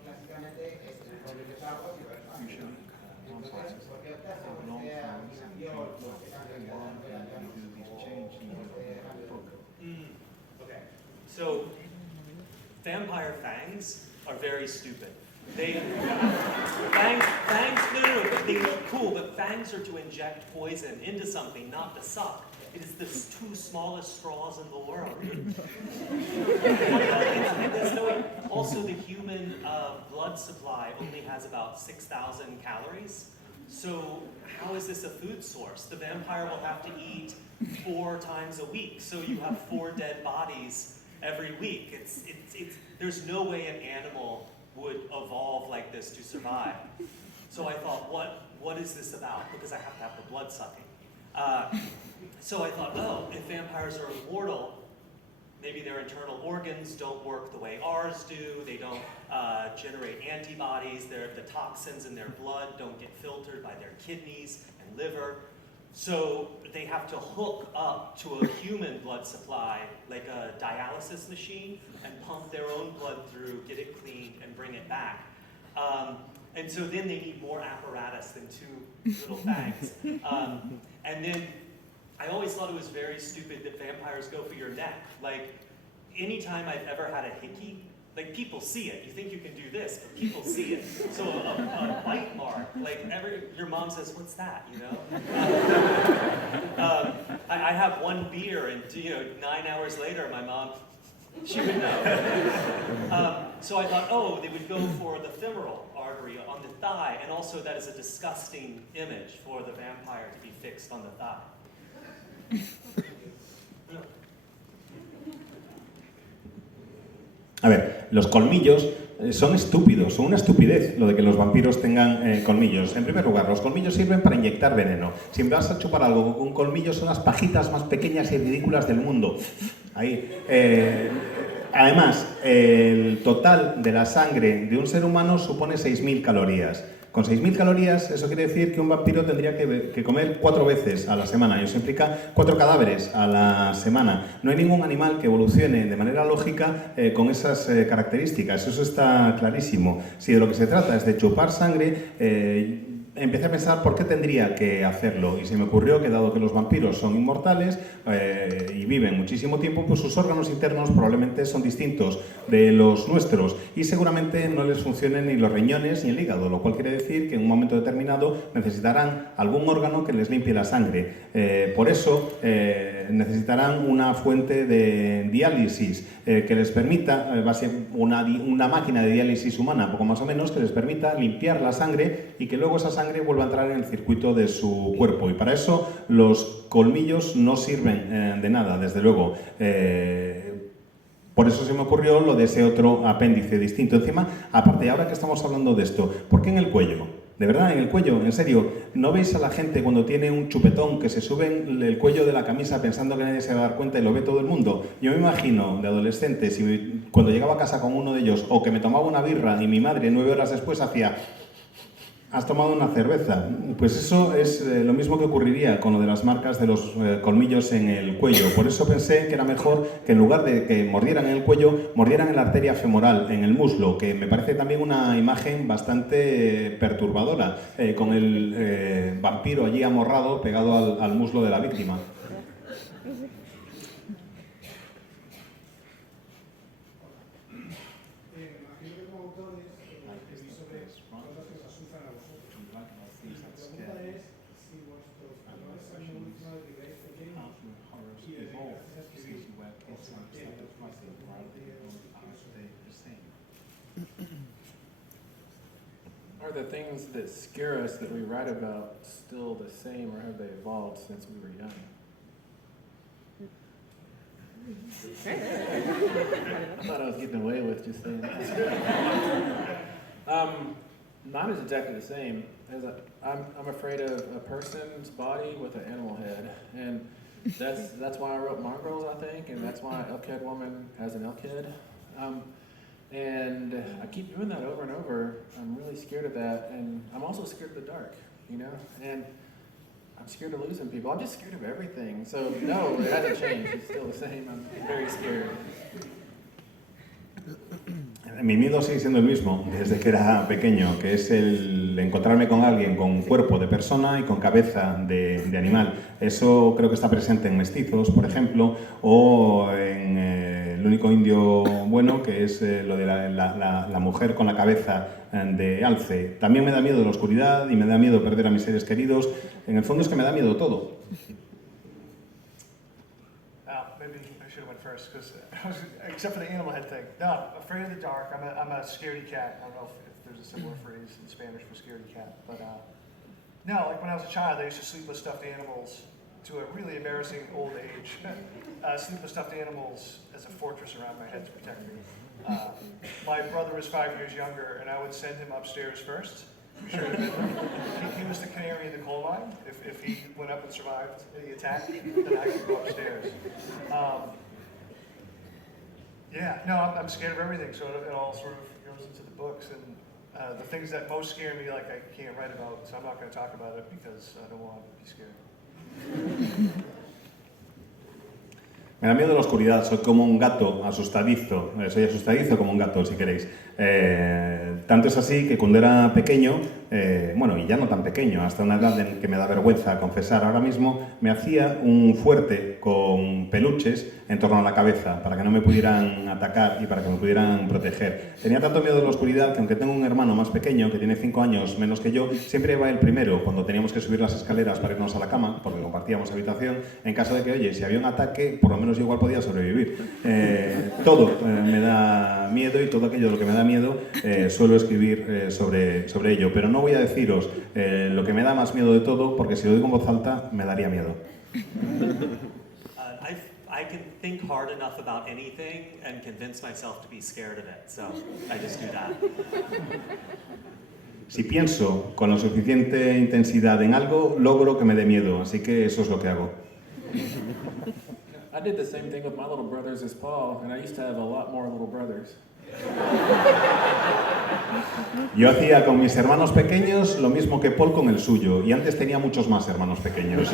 clásicamente es tener colmillos largos y orejas usually rápidas. long Entonces, slices. ¿por qué optas por Long esta fangs and afinación long o este cambio de long carácter, and digamos, we do this o change in este the cambio de book. Okay. So, vampire fangs are very stupid. Fangs, no, but they look cool, but fangs are to inject poison into something, not to suck. It is the two smallest straws in the world. And there's also, the human blood supply only has about 6,000 calories. So how is this a food source? The vampire will have to eat 4 times a week, so you have 4 dead bodies every week. There's no way an animal would evolve like this to survive. So I thought, what is this about? Because I have to have the blood sucking. So I thought, oh, if vampires are immortal, maybe their internal organs don't work the way ours do. They don't generate antibodies. The toxins in their blood don't get filtered by their kidneys and liver. So they have to hook up to a human blood supply, like a dialysis machine, and pump their own blood through, get it cleaned, and bring it back. And so then they need more apparatus than 2 little fangs. And then I always thought it was very stupid that vampires go for your neck. Like, anytime I've ever had a hickey, like, people see it. You think you can do this, but people see it. So a bite mark, like, your mom says, "What's that?" You know. I have one beer, and 9 hours later, my mom, she would know. So I thought, oh, they would go for the femoral artery on the thigh, and also that is a disgusting image for the vampire to be fixed on the thigh. A ver, los colmillos son estúpidos, son una estupidez lo de que los vampiros tengan colmillos. En primer lugar, los colmillos sirven para inyectar veneno. Si me vas a chupar algo con un colmillo, son las pajitas más pequeñas y ridículas del mundo. Ahí. Además, el total de la sangre de un ser humano supone 6.000 calorías. Con 6.000 calorías, eso quiere decir que un vampiro tendría que comer 4 veces a la semana. Y eso implica 4 cadáveres a la semana. No hay ningún animal que evolucione de manera lógica con esas características. Eso está clarísimo. Si de lo que se trata es de chupar sangre, empecé a pensar por qué tendría que hacerlo. Y se me ocurrió que, dado que los vampiros son inmortales y viven muchísimo tiempo, pues sus órganos internos probablemente son distintos de los nuestros. Y seguramente no les funcionen ni los riñones ni el hígado, lo cual quiere decir que en un momento determinado necesitarán algún órgano que les limpie la sangre. Por eso necesitarán una fuente de diálisis que les permita, va a ser una máquina de diálisis humana, poco más o menos, que les permita limpiar la sangre y que luego esa sangre vuelva a entrar en el circuito de su cuerpo. Y para eso los colmillos no sirven de nada, desde luego. Por eso se me ocurrió lo de ese otro apéndice distinto. Encima, aparte, ahora que estamos hablando de esto, ¿por qué en el cuello? De verdad, en el cuello, en serio, ¿no veis a la gente cuando tiene un chupetón que se sube en el cuello de la camisa pensando que nadie se va a dar cuenta y lo ve todo el mundo? Yo me imagino, de adolescente, cuando llegaba a casa con uno de ellos, o que me tomaba una birra y mi madre 9 horas después hacía... ¿Has tomado una cerveza? Pues eso es lo mismo que ocurriría con lo de las marcas de los colmillos en el cuello. Por eso pensé que era mejor que en lugar de que mordieran en el cuello, mordieran en la arteria femoral, en el muslo, que me parece también una imagen bastante perturbadora, con el vampiro allí amorrado pegado al muslo de la víctima. Are the things that scare us that we write about still the same, or have they evolved since we were young? I thought I was getting away with just saying that. Mine is exactly the same. I'm afraid of a person's body with an animal head, and that's why I wrote Mongrels, I think, and that's why Elkhead Woman has an elk head. And I keep doing that over and over. I'm really scared of that, and I'm also scared of the dark. you know? And I'm scared of losing people. I'm just scared of everything. So no, it hasn't changed. It's still the same. I'm very scared. Mi miedo sigue siendo el mismo desde que era pequeño, que es el encontrarme con alguien con cuerpo de persona y con cabeza de animal. Eso creo que está presente en Mestizos, por ejemplo, o en El único indio bueno, que es lo de la mujer con la cabeza de alce. También me da miedo la oscuridad y me da miedo perder a mis seres queridos. En el fondo es que me da miedo todo. Maybe I should have went first, because except for the animal head thing. No, I'm afraid of the dark. I'm a scaredy cat. I don't know if there's a similar phrase in Spanish for scaredy cat, but no, like when I was a child, I used to sleep with stuffed animals to a really embarrassing old age. Sleep with stuffed animals as a fortress around my head to protect me. My brother was 5 years younger, and I would send him upstairs first. Sure. He was the canary in the coal mine. If he went up and survived the attack, then I could go upstairs. Yeah, no, I'm scared of everything, so it all sort of goes into the books. And the things that most scare me, like I can't write about, so I'm not going to talk about it because I don't want to be scared. Me da miedo la oscuridad, soy como un gato asustadizo, soy asustadizo como un gato si queréis. Tanto es así que cuando era pequeño, bueno, y ya no tan pequeño, hasta una edad en que me da vergüenza confesar ahora mismo, me hacía un fuerte con peluches en torno a la cabeza para que no me pudieran atacar y para que me pudieran proteger. Tenía tanto miedo de la oscuridad que aunque tengo un hermano más pequeño que tiene 5 años menos que yo, siempre iba el primero cuando teníamos que subir las escaleras para irnos a la cama, porque compartíamos habitación, en caso de que, oye, si había un ataque, por lo menos yo igual podía sobrevivir. Todo me da miedo y todo aquello de lo que me da miedo suelo escribir sobre ello, pero no voy a deciros lo que me da más miedo de todo, porque si lo digo en voz alta me daría miedo. I can think hard enough about anything and convince myself to be scared of it, so I just do that. Si pienso con la suficiente intensidad en algo, logro que me dé miedo, así que eso es lo que hago. I did the same thing with my little brothers as Paul, and I used to have a lot more little brothers. Yo hacía con mis hermanos pequeños lo mismo que Paul con el suyo, y antes tenía muchos más hermanos pequeños.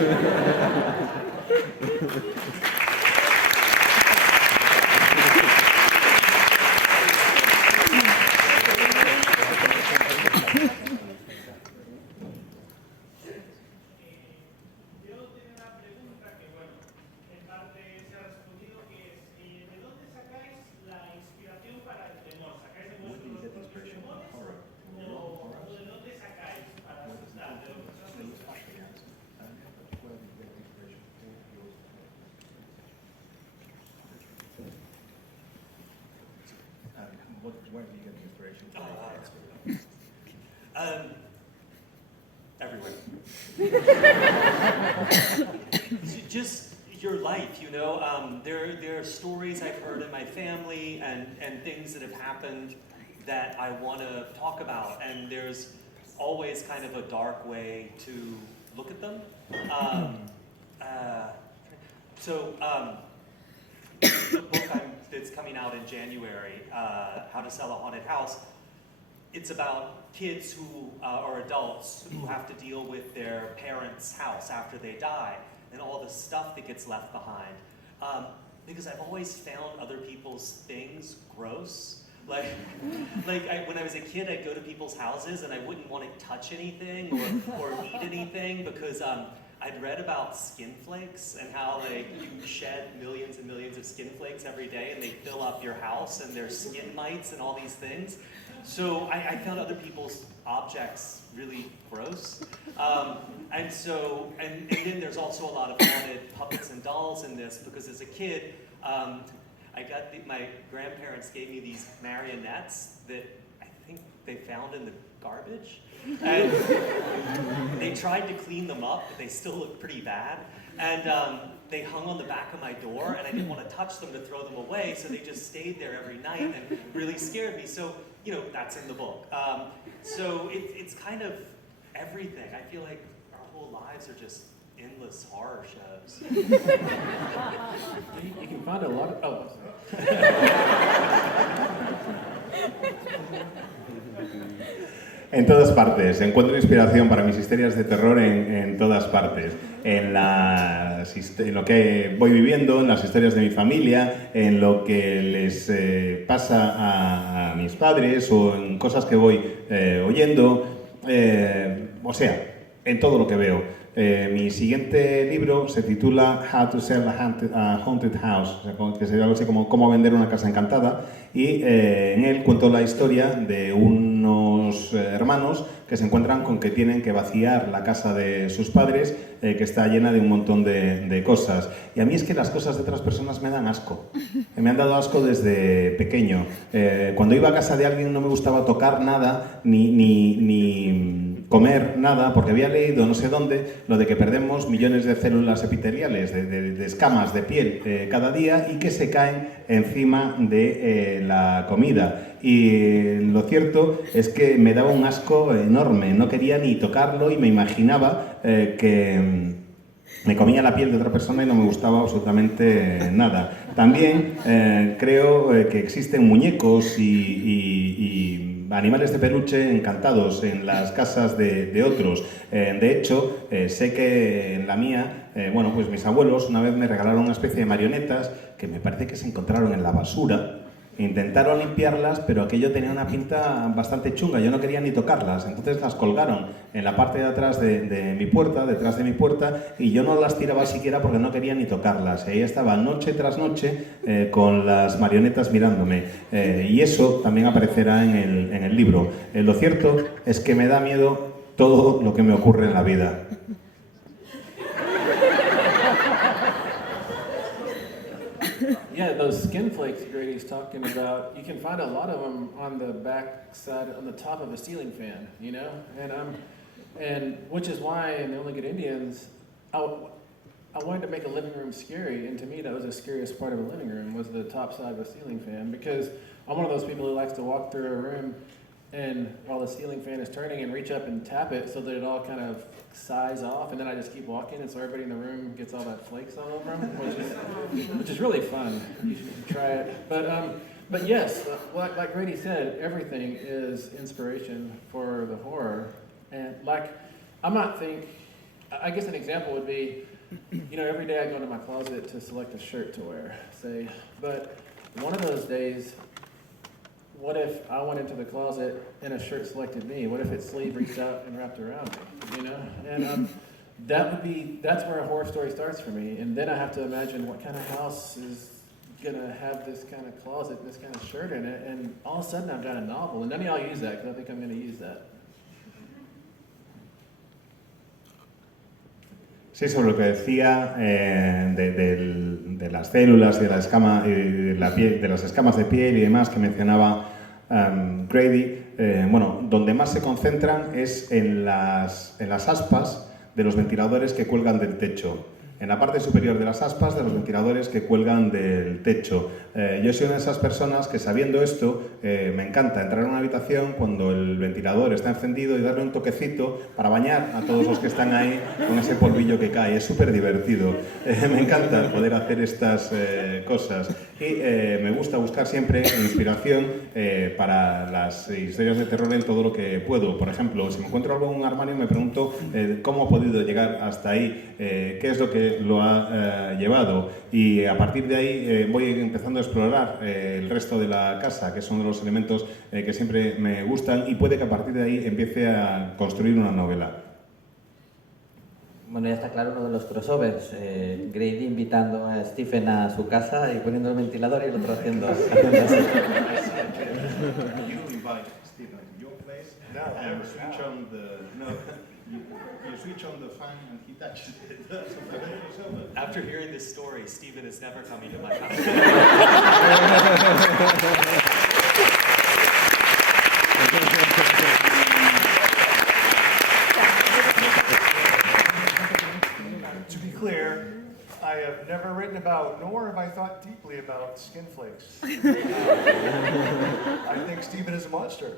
Where do you get the inspiration? Everywhere. Just your life, you know. There are stories I've heard in my family and things that have happened that I want to talk about, and there's always kind of a dark way to look at them. The book that's coming out in January, How to Sell a Haunted House, it's about kids who are adults who have to deal with their parents' house after they die and all the stuff that gets left behind. Because I've always found other people's things gross. When I was a kid, I'd go to people's houses and I wouldn't want to touch anything or eat anything because I'd read about skin flakes and how you shed millions and millions of skin flakes every day and they fill up your house and there's skin mites and all these things. So I found other people's objects really gross. And then there's also a lot of haunted puppets and dolls in this because as a kid, my grandparents gave me these marionettes that I think they found in the garbage. And they tried to clean them up, but they still look pretty bad. And they hung on the back of my door, and I didn't want to touch them to throw them away, so they just stayed there every night and really scared me. So, you know, that's in the book. So it's kind of everything. I feel like our whole lives are just endless horror shows. You can find a lot of... En todas partes. Encuentro inspiración para mis historias de terror en todas partes. En lo que voy viviendo, en las historias de mi familia, en lo que les pasa a mis padres o en cosas que voy oyendo. O sea, en todo lo que veo. Mi siguiente libro se titula How to Sell a Haunted House, o sea, que sería algo así como Cómo vender una casa encantada, y en él cuento la historia de unos hermanos que se encuentran con que tienen que vaciar la casa de sus padres, que está llena de un montón de cosas. Y a mí es que las cosas de otras personas me dan asco. Me han dado asco desde pequeño. Cuando iba a casa de alguien no me gustaba tocar nada, ni comer nada, porque había leído no sé dónde lo de que perdemos millones de células epiteliales, de escamas de piel cada día y que se caen encima de la comida. Y lo cierto es que me daba un asco enorme, no quería ni tocarlo y me imaginaba que me comía la piel de otra persona y no me gustaba absolutamente nada. También creo que existen muñecos y animales de peluche encantados en las casas de otros. De hecho, sé que en la mía, bueno, pues mis abuelos una vez me regalaron una especie de marionetas que me parece que se encontraron en la basura. Intentaron limpiarlas, pero aquello tenía una pinta bastante chunga, yo no quería ni tocarlas, entonces las colgaron en la parte de atrás de mi puerta, detrás de mi puerta, y yo no las tiraba siquiera porque no quería ni tocarlas. Y ahí estaba noche tras noche con las marionetas mirándome, y eso también aparecerá en el libro. Lo cierto es que me da miedo todo lo que me ocurre en la vida. Yeah, those skin flakes Grady's talking about, you can find a lot of them on the back side, on the top of a ceiling fan, you know? And which is why in the Only Good Indians, I wanted to make a living room scary, and to me that was the scariest part of a living room, was the top side of a ceiling fan, because I'm one of those people who likes to walk through a room and while the ceiling fan is turning and reach up and tap it so that it all kind of sighs off, and then I just keep walking, and so everybody in the room gets all that flakes all over them, which is really fun. You should try it. But yes, like Grady said, everything is inspiration for the horror. And like, I guess an example would be, you know, every day I go into my closet to select a shirt to wear, say, but one of those days, what if I went into the closet and a shirt selected me? What if its sleeve reached out and wrapped around me, you know? And that's where a horror story starts for me. And then I have to imagine what kind of house is gonna have this kind of closet, this kind of shirt in it, and all of a sudden I've got a novel. And none of y'all use that, because I think I'm gonna use that. Sí, sobre lo que decía de las células y de la escama, de la piel, de las escamas de piel y demás que mencionaba Grady, bueno, donde más se concentran es en las aspas de los ventiladores que cuelgan del techo. En la parte superior de las aspas de los ventiladores que cuelgan del techo. Yo soy una de esas personas que, sabiendo esto, me encanta entrar en una habitación cuando el ventilador está encendido y darle un toquecito para bañar a todos los que están ahí con ese polvillo que cae. Es súper divertido. Me encanta poder hacer estas cosas. Y me gusta buscar siempre inspiración para las historias de terror en todo lo que puedo. Por ejemplo, si me encuentro algo en un armario, me pregunto cómo ha podido llegar hasta ahí, qué es lo que lo ha llevado, y a partir de ahí voy empezando a explorar el resto de la casa, que es uno de los elementos que siempre me gustan, y puede que a partir de ahí empiece a construir una novela. Bueno, ya está claro uno de los crossovers, Grady invitando a Stephen a su casa y poniendo el ventilador y el otro haciendo así. You switch on the fan and he touches it. After hearing this story, Stephen is never coming to my house. To be clear, I have never written about, nor have I thought deeply about skin flakes. I think Stephen is a monster.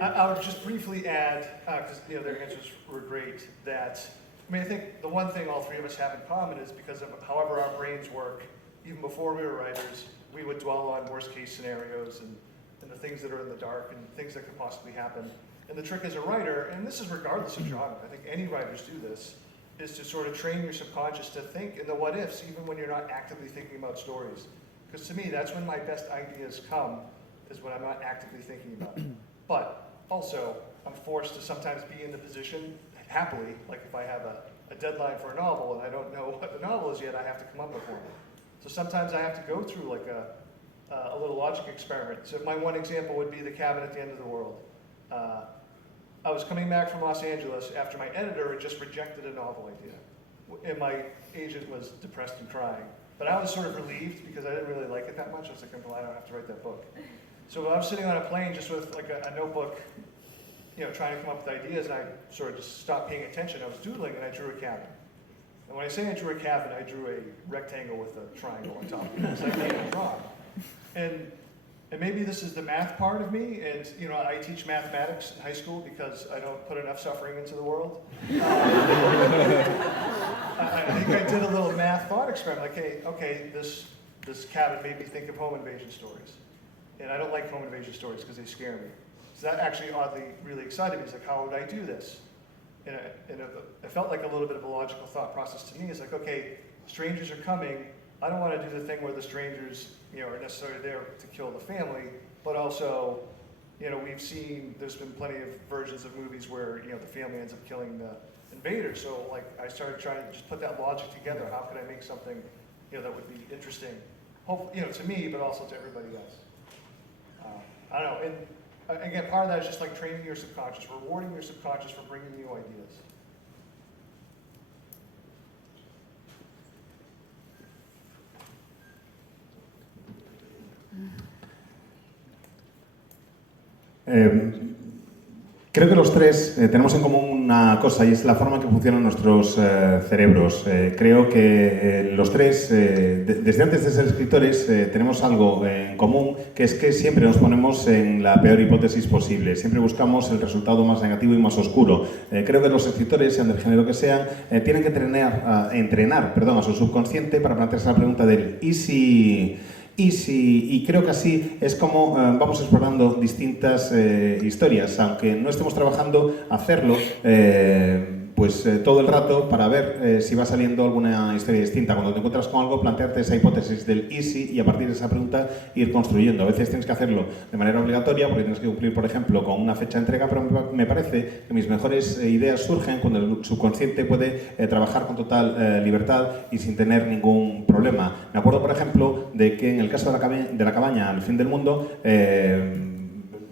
I would just briefly add, because their answers were great, that I think the one thing all three of us have in common is because of however our brains work, even before we were writers, we would dwell on worst case scenarios and and the things that are in the dark and things that could possibly happen. And the trick as a writer, and this is regardless of genre, I think any writers do this, is to sort of train your subconscious to think in the what ifs, even when you're not actively thinking about stories. Because to me, that's when my best ideas come, is when I'm not actively thinking about it. But also, I'm forced to sometimes be in the position, happily, like if I have a deadline for a novel and I don't know what the novel is yet, I have to come up with one. So sometimes I have to go through like a little logic experiment. So my one example would be The Cabin at the End of the World. I was coming back from Los Angeles after my editor had just rejected a novel idea. And my agent was depressed and crying. But I was sort of relieved because I didn't really like it that much. I was like, well, I don't have to write that book. So I was sitting on a plane just with like a notebook, you know, trying to come up with ideas, and I sort of just stopped paying attention. I was doodling and I drew a cabin. And when I say I drew a cabin, I drew a rectangle with a triangle on top. Because I can't draw. And maybe this is the math part of me, and you know, I teach mathematics in high school because I don't put enough suffering into the world. I think I did a little math thought experiment, like, hey, okay, this cabin made me think of home invasion stories. And I don't like home invasion stories because they scare me. So that actually oddly really excited me. It's like, how would I do this? And it felt like a little bit of a logical thought process to me. It's like, okay, strangers are coming. I don't want to do the thing where the strangers, you know, are necessarily there to kill the family, but also, you know, we've seen, there's been plenty of versions of movies where, you know, the family ends up killing the invader. So like, I started trying to just put that logic together. How could I make something, you know, that would be interesting, hopefully, you know, to me, but also to everybody else. I don't know, and again, part of that is just like training your subconscious, rewarding your subconscious for bringing new ideas. Creo que los tres tenemos en común una cosa, y es la forma en que funcionan nuestros cerebros. Creo que los tres, desde antes de ser escritores, tenemos algo en común, que es que siempre nos ponemos en la peor hipótesis posible. Siempre buscamos el resultado más negativo y más oscuro. Creo que los escritores, sean del género que sean, tienen que entrenar a su subconsciente para plantearse la pregunta del ¿y si...? Y creo que así es como vamos explorando distintas historias, aunque no estemos trabajando, hacerlo todo el rato para ver si va saliendo alguna historia distinta. Cuando te encuentras con algo, plantearte esa hipótesis del easy y a partir de esa pregunta ir construyendo. A veces tienes que hacerlo de manera obligatoria porque tienes que cumplir, por ejemplo, con una fecha de entrega, pero me parece que mis mejores ideas surgen cuando el subconsciente puede trabajar con total libertad y sin tener ningún problema. Me acuerdo, por ejemplo, de que en el caso de la cabaña al fin del mundo,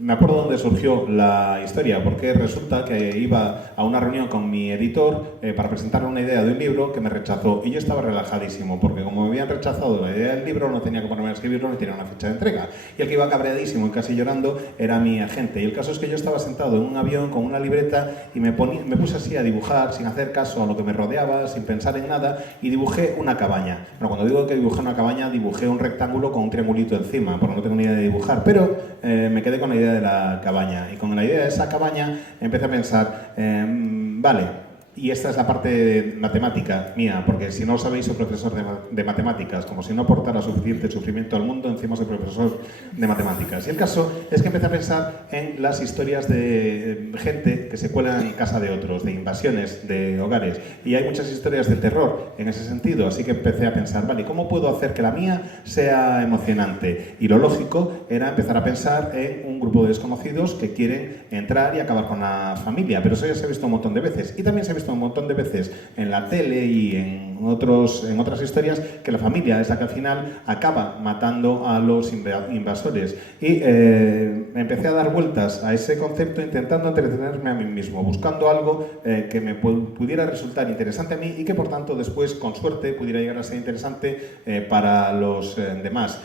me acuerdo dónde surgió la historia, porque resulta que iba a una reunión con mi editor para presentar una idea de un libro que me rechazó y yo estaba relajadísimo porque como me habían rechazado la idea del libro no tenía que ponerme a escribirlo ni tenía una fecha de entrega y el que iba cabreadísimo y casi llorando era mi agente y el caso es que yo estaba sentado en un avión con una libreta y me puse así a dibujar sin hacer caso a lo que me rodeaba, sin pensar en nada y dibujé una cabaña. Bueno, cuando digo que dibujé una cabaña dibujé un rectángulo con un triangulito encima porque no tengo ni idea de dibujar, pero me quedé con la idea de la cabaña y con la idea de esa cabaña empecé a pensar, vale, y esta es la parte matemática mía, porque si no lo sabéis soy profesor de matemáticas, como si no aportara suficiente sufrimiento al mundo, encima soy profesor de matemáticas. Y el caso es que empecé a pensar en las historias de gente que se cuela en casa de otros, de invasiones de hogares, y hay muchas historias de terror en ese sentido, así que empecé a pensar, vale, ¿cómo puedo hacer que la mía sea emocionante? Y lo lógico era empezar a pensar en un grupo de desconocidos que quieren entrar y acabar con la familia, pero eso ya se ha visto un montón de veces, y también se ha visto un montón de veces en la tele y en otras historias que la familia es la que al final acaba matando a los invasores. Y empecé a dar vueltas a ese concepto intentando entretenerme a mí mismo, buscando algo que me pudiera resultar interesante a mí y que por tanto después, con suerte, pudiera llegar a ser interesante para los demás.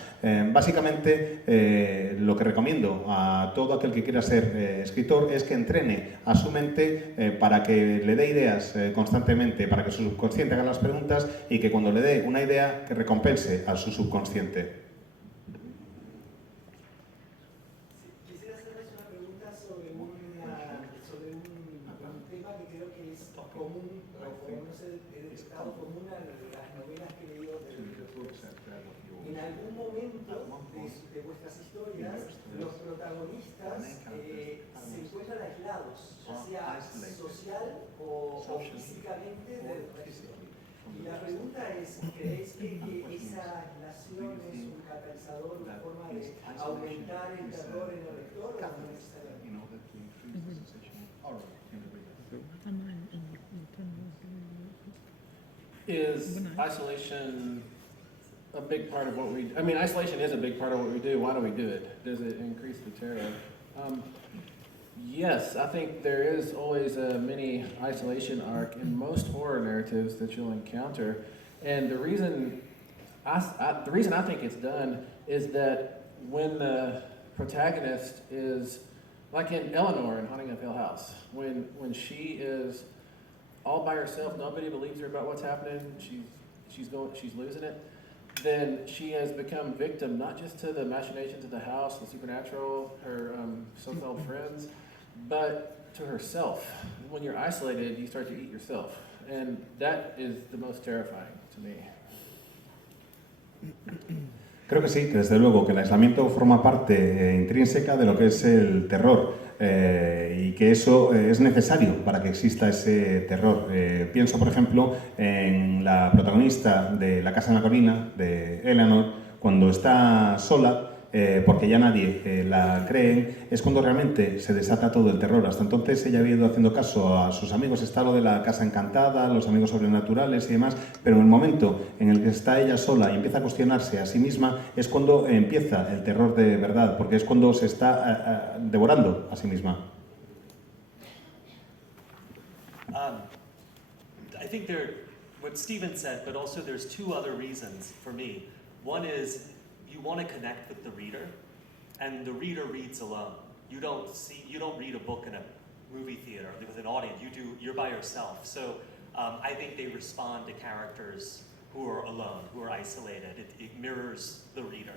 Básicamente, lo que recomiendo a todo aquel que quiera ser escritor es que entrene a su mente para que le dé ideas constantemente, para que su subconsciente haga las preguntas y que cuando le dé una idea, que recompense a su subconsciente. Quisiera hacerles una pregunta sobre un tema que creo que es común, o por lo menos he detectado común a las novelas que he leído de algún momento de vuestras historias los protagonistas se encuentran aislados, ya sea social o físicamente del resto. Y la pregunta es, ¿creéis que esa aislación es un catalizador, una forma de aumentar el terror en el lector o no necesariamente? Is isolation a big part of what we, I mean, isolation is a big part of what we do. Why do we do it? Does it increase the terror? Yes, I think there is always a mini isolation arc in most horror narratives that you'll encounter. And the reason I think it's done is that when the protagonist is, like in Eleanor in Haunting of Hill House, when she is all by herself, nobody believes her about what's happening, she's losing it, then she has become victim not just to the machinations of the house, the supernatural, her so-called friends, but to herself. When you're isolated, you start to eat yourself. And that is the most terrifying to me. Creo que sí, que desde luego que el aislamiento forma parte intrínseca de lo que es el terror y que eso es necesario para que exista ese terror. Pienso, por ejemplo, en la protagonista de La casa en la colina, de Eleanor, cuando está sola, porque ya nadie la cree, es cuando realmente se desata todo el terror. Hasta entonces ella había ido haciendo caso a sus amigos, está lo de la casa encantada, los amigos sobrenaturales y demás, pero en el momento en el que está ella sola y empieza a cuestionarse a sí misma es cuando empieza el terror de verdad, porque es cuando se está devorando a sí misma. I think what Stephen said, but also there's two other reasons for me. One is you want to connect with the reader, and the reader reads alone. You don't read a book in a movie theater with an audience. You're by yourself. So I think they respond to characters who are alone, who are isolated. It mirrors the reader.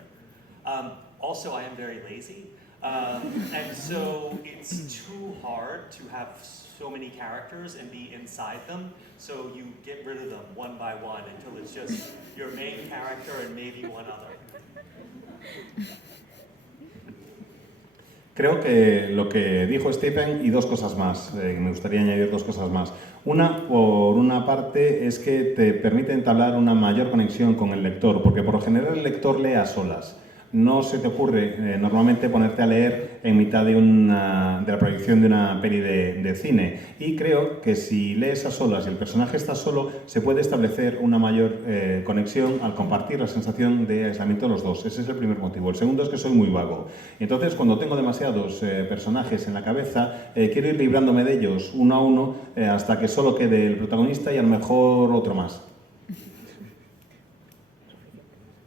Also, I am very lazy, and so it's too hard to have so many characters and be inside them. So you get rid of them one by one until it's just your main character and maybe one other. Creo que lo que dijo Stephen y dos cosas más, me gustaría añadir dos cosas más. Una, por una parte, es que te permite entablar una mayor conexión con el lector, porque por lo general el lector lee a solas. No se te ocurre normalmente ponerte a leer en mitad de la proyección de una peli de cine. Y creo que si lees a solas y el personaje está solo, se puede establecer una mayor conexión al compartir la sensación de aislamiento de los dos. Ese es el primer motivo. El segundo es que soy muy vago. Entonces, cuando tengo demasiados personajes en la cabeza, quiero ir librándome de ellos uno a uno hasta que solo quede el protagonista y a lo mejor otro más.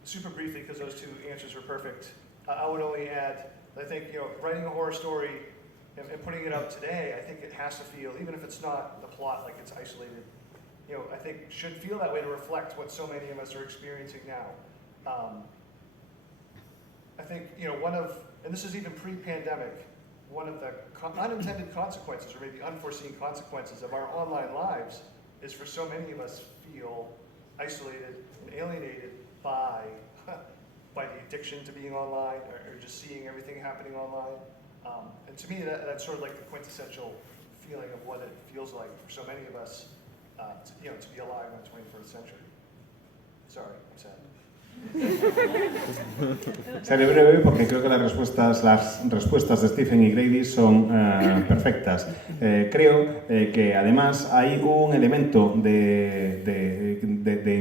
Super briefly, because those two answers were perfect, I would only add, I think, writing a horror story and putting it out today, I think it has to feel, even if it's not the plot, like it's isolated, I think should feel that way to reflect what so many of us are experiencing now. I think, and this is even pre-pandemic, one of the unintended consequences, or maybe unforeseen consequences of our online lives is for so many of us feel isolated and alienated by the addiction to being online or just seeing everything happening online. And to me, that's sort of like the quintessential feeling of what it feels like for so many of us to be alive in the 21st century. Sorry, I'm sad. Seré breve porque creo que las respuestas de Stephen y Grady son perfectas. Creo que además hay un elemento de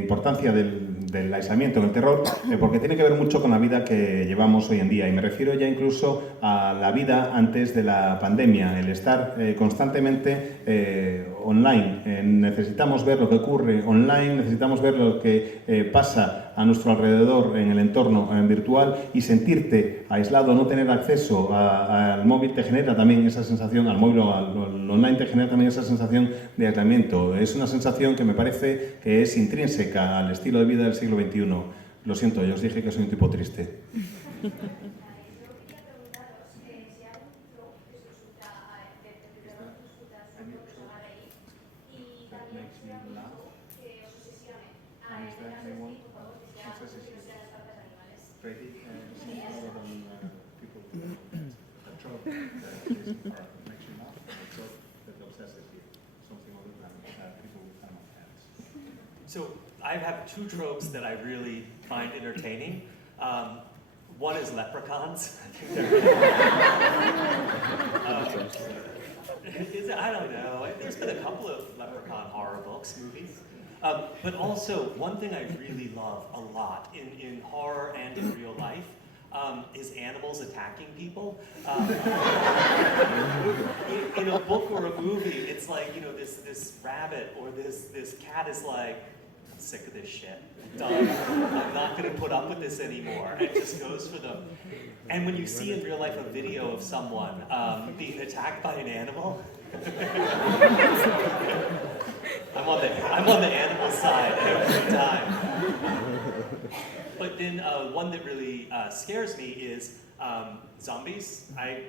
importancia del aislamiento en el terror porque tiene que ver mucho con la vida que llevamos hoy en día y me refiero ya incluso a la vida antes de la pandemia, el estar constantemente online. Necesitamos ver lo que ocurre online, necesitamos ver lo que pasa a nuestro alrededor en el entorno virtual y sentirte aislado, no tener acceso al móvil te genera también esa sensación, al móvil o al online te genera también esa sensación de aislamiento. Es una sensación que me parece que es intrínseca al estilo de vida del siglo XXI. Lo siento, yo os dije que soy un tipo triste. Grady, people a trope that is horror makes you laugh, and a trope that obsesses you, something other than people with animal hands. So I have two tropes that I really find entertaining. One is leprechauns. I don't know. There's been a couple of leprechaun horror books, movies. But also, one thing I really love a lot in horror and in real life is animals attacking people. In a book or a movie, it's like, this rabbit or this cat is like, I'm sick of this shit. Done. I'm not going to put up with this anymore. And it just goes for them. And when you see in real life a video of someone being attacked by an animal, I'm on the animal side every time. But then one that really scares me is zombies. I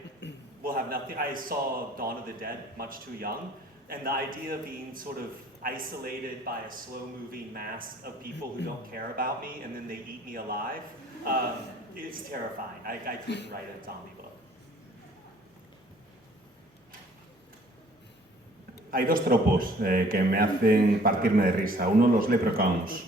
will have nothing. I saw Dawn of the Dead much too young, and the idea of being sort of isolated by a slow-moving mass of people who don't care about me, and then they eat me alive, it's terrifying. I couldn't write a zombie book. Hay dos tropos que me hacen partirme de risa. Uno, los leprechauns,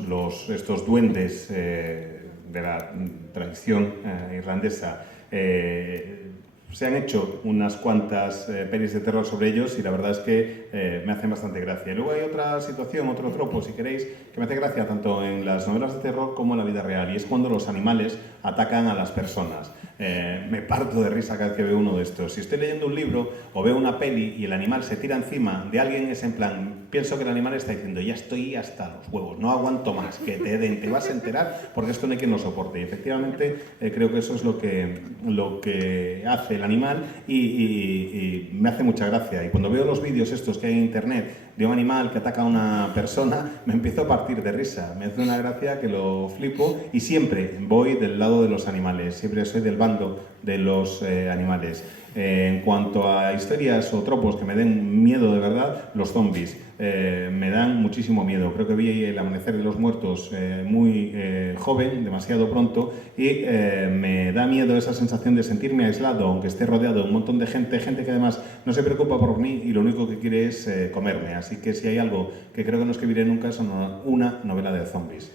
estos duendes de la tradición irlandesa. Se han hecho unas cuantas pelis de terror sobre ellos y la verdad es que me hacen bastante gracia. Y luego hay otra situación, otro tropo, si queréis, que me hace gracia tanto en las novelas de terror como en la vida real, y es cuando los animales atacan a las personas. Me parto de risa cada vez que veo uno de estos. Si estoy leyendo un libro o veo una peli y el animal se tira encima de alguien, es en plan, pienso que el animal está diciendo, ya estoy hasta los huevos, no aguanto más, que te den, te vas a enterar porque esto no hay quien lo soporte. Y efectivamente creo que eso es lo que hace el animal y me hace mucha gracia. Y cuando veo los vídeos estos que hay en internet de un animal que ataca a una persona, me empiezo a partir de risa. Me hace una gracia que lo flipo y siempre voy del lado de los animales, siempre soy del bando de los animales. En cuanto a historias o tropos que me den miedo de verdad, los zombies. Me dan muchísimo miedo. Creo que vi El Amanecer de los Muertos muy joven, demasiado pronto, y me da miedo esa sensación de sentirme aislado, aunque esté rodeado de un montón de gente que además no se preocupa por mí y lo único que quiere es comerme. Así que si hay algo que creo que no escribiré nunca es una novela de zombies.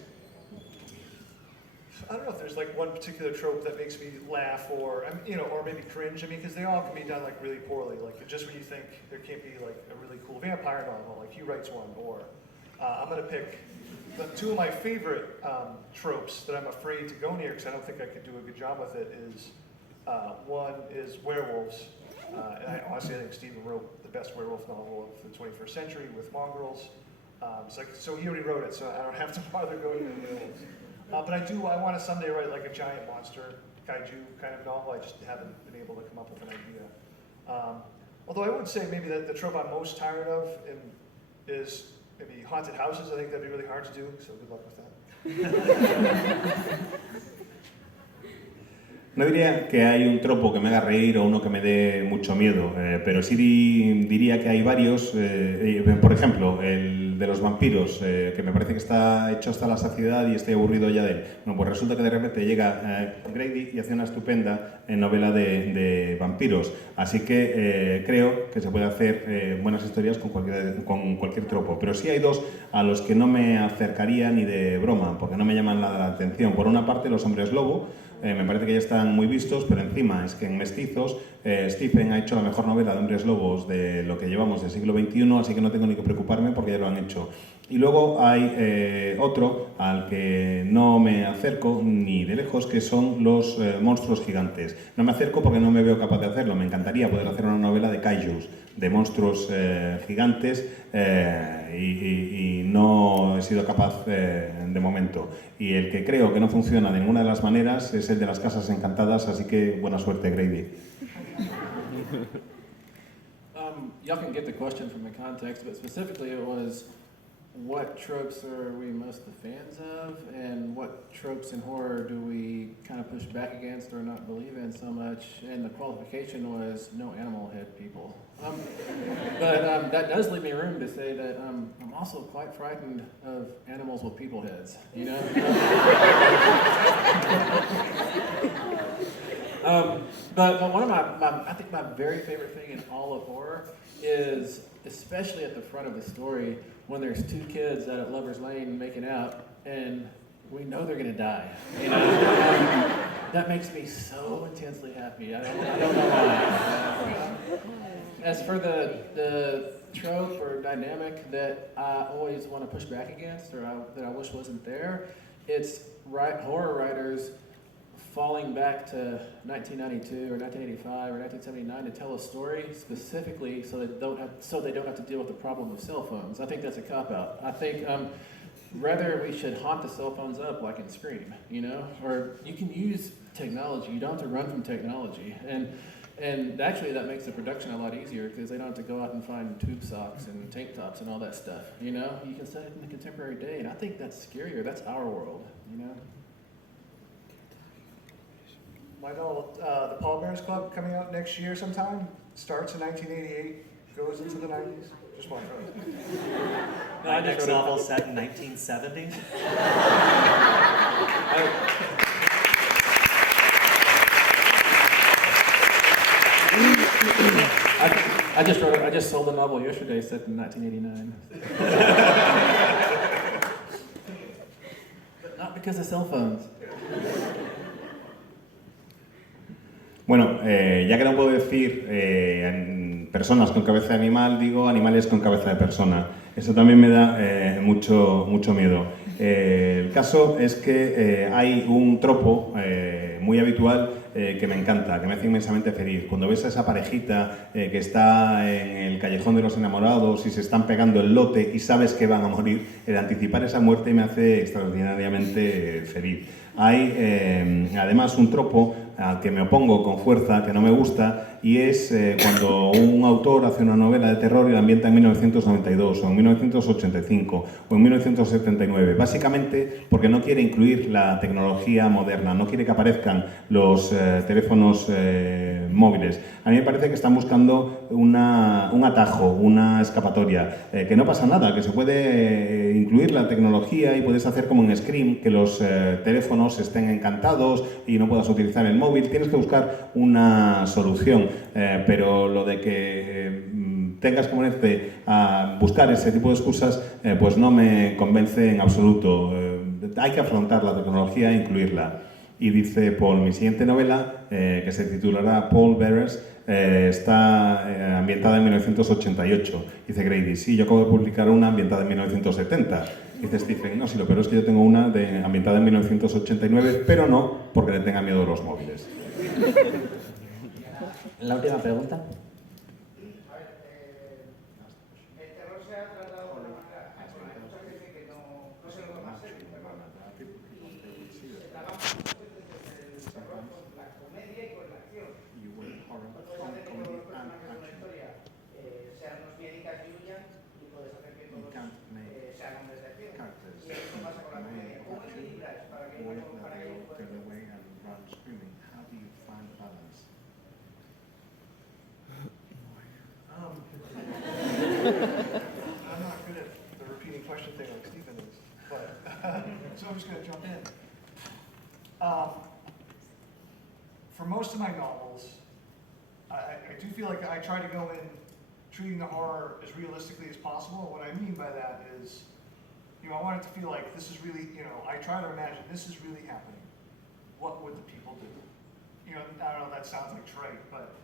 I don't know if there's like one particular trope that makes me laugh or maybe cringe. I mean, because they all can be done like really poorly. Like just when you think there can't be like a really cool vampire novel, like he writes one. Or I'm gonna pick two of my favorite tropes that I'm afraid to go near because I don't think I could do a good job with it. One is werewolves, and I think Stephen wrote the best werewolf novel of the 21st century with Mongrels. So he already wrote it, so I don't have to bother going to werewolves. But I want to someday write like a giant monster, kaiju kind of novel. I just haven't been able to come up with an idea. Although I would say maybe that the trope I'm most tired of is maybe haunted houses. I think that'd be really hard to do, so good luck with that. No diría que hay un tropo que me haga reír o uno que me dé mucho miedo, pero sí diría que hay varios. Por ejemplo, el de los vampiros, que me parece que está hecho hasta la saciedad y estoy aburrido ya de él. Bueno, pues resulta que de repente llega Grady y hace una estupenda novela de vampiros. Así que creo que se puede hacer buenas historias con cualquier tropo. Pero sí hay dos a los que no me acercaría ni de broma, porque no me llaman la atención. Por una parte, los hombres lobo. Me parece que ya están muy vistos, pero encima es que en Mestizos Stephen ha hecho la mejor novela de hombres lobos de lo que llevamos del siglo XXI, así que no tengo ni que preocuparme porque ya lo han hecho. Y luego hay otro al que no me acerco ni de lejos, que son los monstruos gigantes. No me acerco porque no me veo capaz de hacerlo. Me encantaría poder hacer una novela de kaijus, de monstruos gigantes, y no he sido capaz de momento. Y el que creo que no funciona de ninguna de las maneras es el de las casas encantadas, así que buena suerte, Grady. Y'all can get the question from the context, but specifically it was, what tropes are we most the fans of, and what tropes in horror do we kind of push back against or not believe in so much? And the qualification was no animal head people. But that does leave me room to say that I'm also quite frightened of animals with people heads, you know? But one of I think my very favorite thing in all of horror is, especially at the front of the story, when there's two kids out at Lover's Lane making out, and we know they're gonna die, you know? That makes me so intensely happy. I don't know why. As for the trope or dynamic that I always want to push back against, or that I wish wasn't there, it's horror writers falling back to 1992 or 1985 or 1979 to tell a story specifically so they don't have to deal with the problem of cell phones. I think that's a cop-out. I think rather we should haunt the cell phones up like in Scream, you know? Or you can use technology, you don't have to run from technology. And actually that makes the production a lot easier because they don't have to go out and find tube socks and tank tops and all that stuff, you know? You can set it in the contemporary day, and I think that's scarier. That's our world, you know? I know the Pallbearers Club coming out next year sometime, starts in 1988, goes into the 90s. Just want to My next novel set in 1970. I just sold a novel yesterday set in 1989. But not because of cell phones. Bueno, ya que no puedo decir personas con cabeza de animal, digo animales con cabeza de persona. Eso también me da mucho miedo. El caso es que hay un tropo muy habitual que me encanta, que me hace inmensamente feliz. Cuando ves a esa parejita que está en el callejón de los enamorados y se están pegando el lote y sabes que van a morir, el anticipar esa muerte me hace extraordinariamente feliz. Hay además un tropo al que me opongo con fuerza, que no me gusta, y es cuando un autor hace una novela de terror y la ambienta en 1992 o en 1985 o en 1979, básicamente porque no quiere incluir la tecnología moderna, no quiere que aparezcan los teléfonos móviles. A mí me parece que están buscando un atajo, una escapatoria, que no pasa nada, que se puede incluir la tecnología y puedes hacer como en Scream, que los teléfonos estén encantados y no puedas utilizar el móvil. Tienes que buscar una solución, pero lo de que tengas que ponerte a buscar ese tipo de excusas, pues no me convence en absoluto. Hay que afrontar la tecnología e incluirla. Y dice Paul, mi siguiente novela, que se titulará Pallbearers, está ambientada en 1988. Dice Grady, sí, yo acabo de publicar una ambientada en 1970. Dice Stephen, no, sí, lo peor es que yo tengo una ambientada en 1989, pero no porque le tenga miedo a los móviles. La última pregunta. El terror se ha tratado de una manera, hay mucha gente que no se lo toma en serio, y se trabaja mucho desde el terror con la comedia y con la acción. No puedes hacer que todos los personajes de una historia sean unos miedicas y huyan, y puedes hacer que todos sean hombres de acción. Y eso pasa con la comedia. ¿Cómo equilibras para que pueda I'm not good at the repeating question thing like Stephen is, but so I'm just going to jump in. For most of my novels, I do feel like I try to go in treating the horror as realistically as possible. What I mean by that is, I want it to feel like this is really, I try to imagine this is really happening. What would the people do? I don't know if that sounds like trite, but